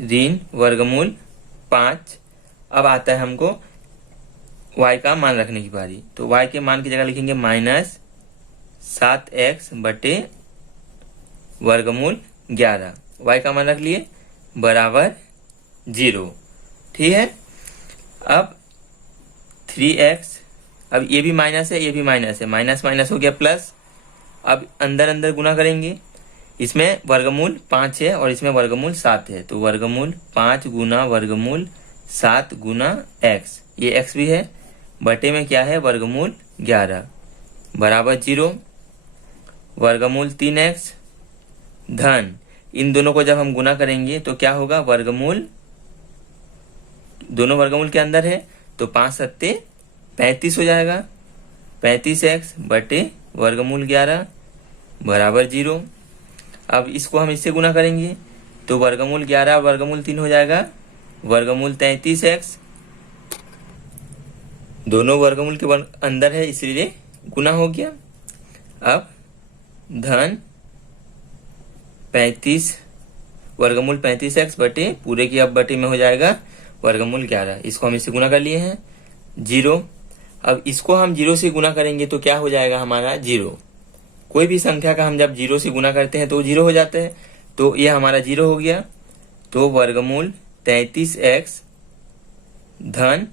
ऋण वर्गमूल 5। अब आता है हमको y का मान रखने की बारी, तो y के मान की जगह लिखेंगे -7x बटे वर्गमूल 11। y का मान रख लिए बराबर 0। ठीक है, अब 3x, अब ये भी माइनस है, ये भी माइनस है, माइनस माइनस हो गया प्लस। अब अंदर अंदर गुना करेंगे, इसमें वर्गमूल 5 है और इसमें वर्गमूल 7 है, तो वर्गमूल 5 गुना वर्गमूल 7 गुना x, ये x भी है, बटे में क्या है वर्गमूल 11 बराबर 0। वर्गमूल 3x धन, इन दोनों को जब हम गुना करेंगे तो क्या होगा, वर्गमूल दोनों वर्गमूल के अंदर है तो 5 सत्ते 35 हो जाएगा, 35x बटे वर्गमूल 11 बराबर 0। अब इसको हम इससे गुना करेंगे तो वर्गमूल 11 वर्गमूल 3 हो जाएगा, वर्गमूल 33x, दोनों वर्गमूल के अंदर है इसलिए गुना हो गया। अब धन 35 वर्गमूल 35x बटे पूरे की अब बटे में हो जाएगा वर्गमूल 11, इसको हम इससे गुना कर लिए हैं 0। अब इसको हम 0 से गुना करेंगे तो क्या हो जाएगा हमारा 0। कोई भी संख्या का हम जब 0 से गुना करते हैं तो 0 हो जाता है, तो ये हमारा 0 हो गया। तो वर्गमूल 33x धन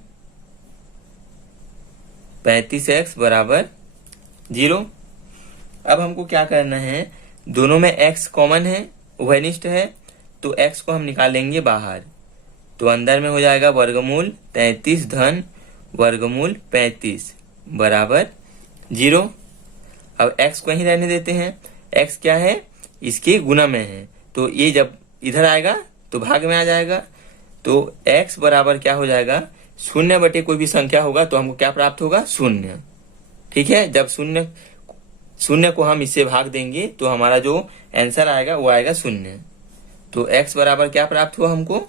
35x बराबर 0। अब हमको क्या करना है, दोनों में x कॉमन है, उभयनिष्ठ है, तो x को हम निकालेंगे बाहर, तो अंदर में हो जाएगा वर्गमूल 33 धन वर्गमूल 35 बराबर 0। अब x को यहीं रहने देते हैं, x क्या है इसके गुना में है, तो ये जब इधर आएगा तो भाग में आ जाएगा, तो x बराबर क्या हो जाएगा शून्य बटे कोई भी संख्या होगा तो हमको क्या प्राप्त होगा? शून्य। ठीक है, जब शून्य को हम इससे भाग देंगे तो हमारा जो आंसर आएगा वो आएगा शून्य। तो x बराबर क्या प्राप्त हुआ हमको?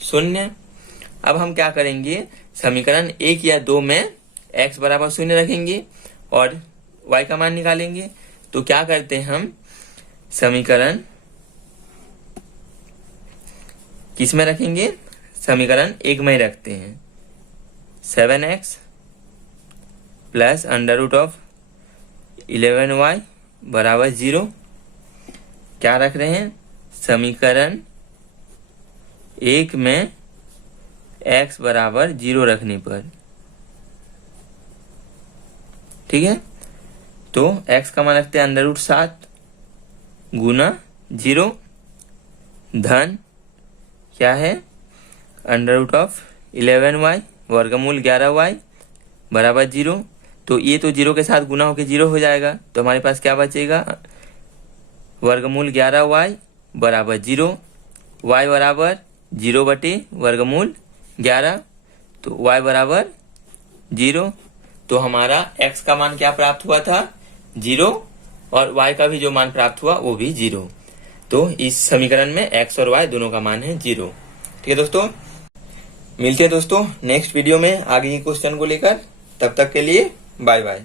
शून्य। अब हम क्या करेंगे, समीकरण 1 या 2 में x बराबर शून्य रखेंगे और y का मान निकालेंगे। तो क्या करते हैं हम, समीकरण किस में रखेंगे? समीकरण 1 में ही रखते हैं। 7x plus under root of 11y बराबर 0। क्या रख रहे हैं? समीकरण 1 में x बराबर 0 रखने पर, ठीक है। तो x का मान रखते हैं अंडर रूट 7 गुना 0 धन क्या है? अंडर रूट ऑफ 11y वर्गमूल 11y बराबर 0। तो ये तो 0 के साथ गुना होकर 0 हो जाएगा, तो हमारे पास क्या बचेगा? वर्गमूल 11y बराबर 0, y बराबर 0 बटे वर्गमूल 11, तो y बराबर 0। तो हमारा x का मान क्या प्राप्त हुआ था? 0, और y का भी जो मान प्राप्त हुआ वो भी 0। तो इस समीकरण में x और y दोनों का मान है 0। ठीक है दोस्तों, मिलते हैं दोस्तों नेक्स्ट वीडियो में आगे के क्वेश्चन को लेकर। तब तक के लिए बाय बाय।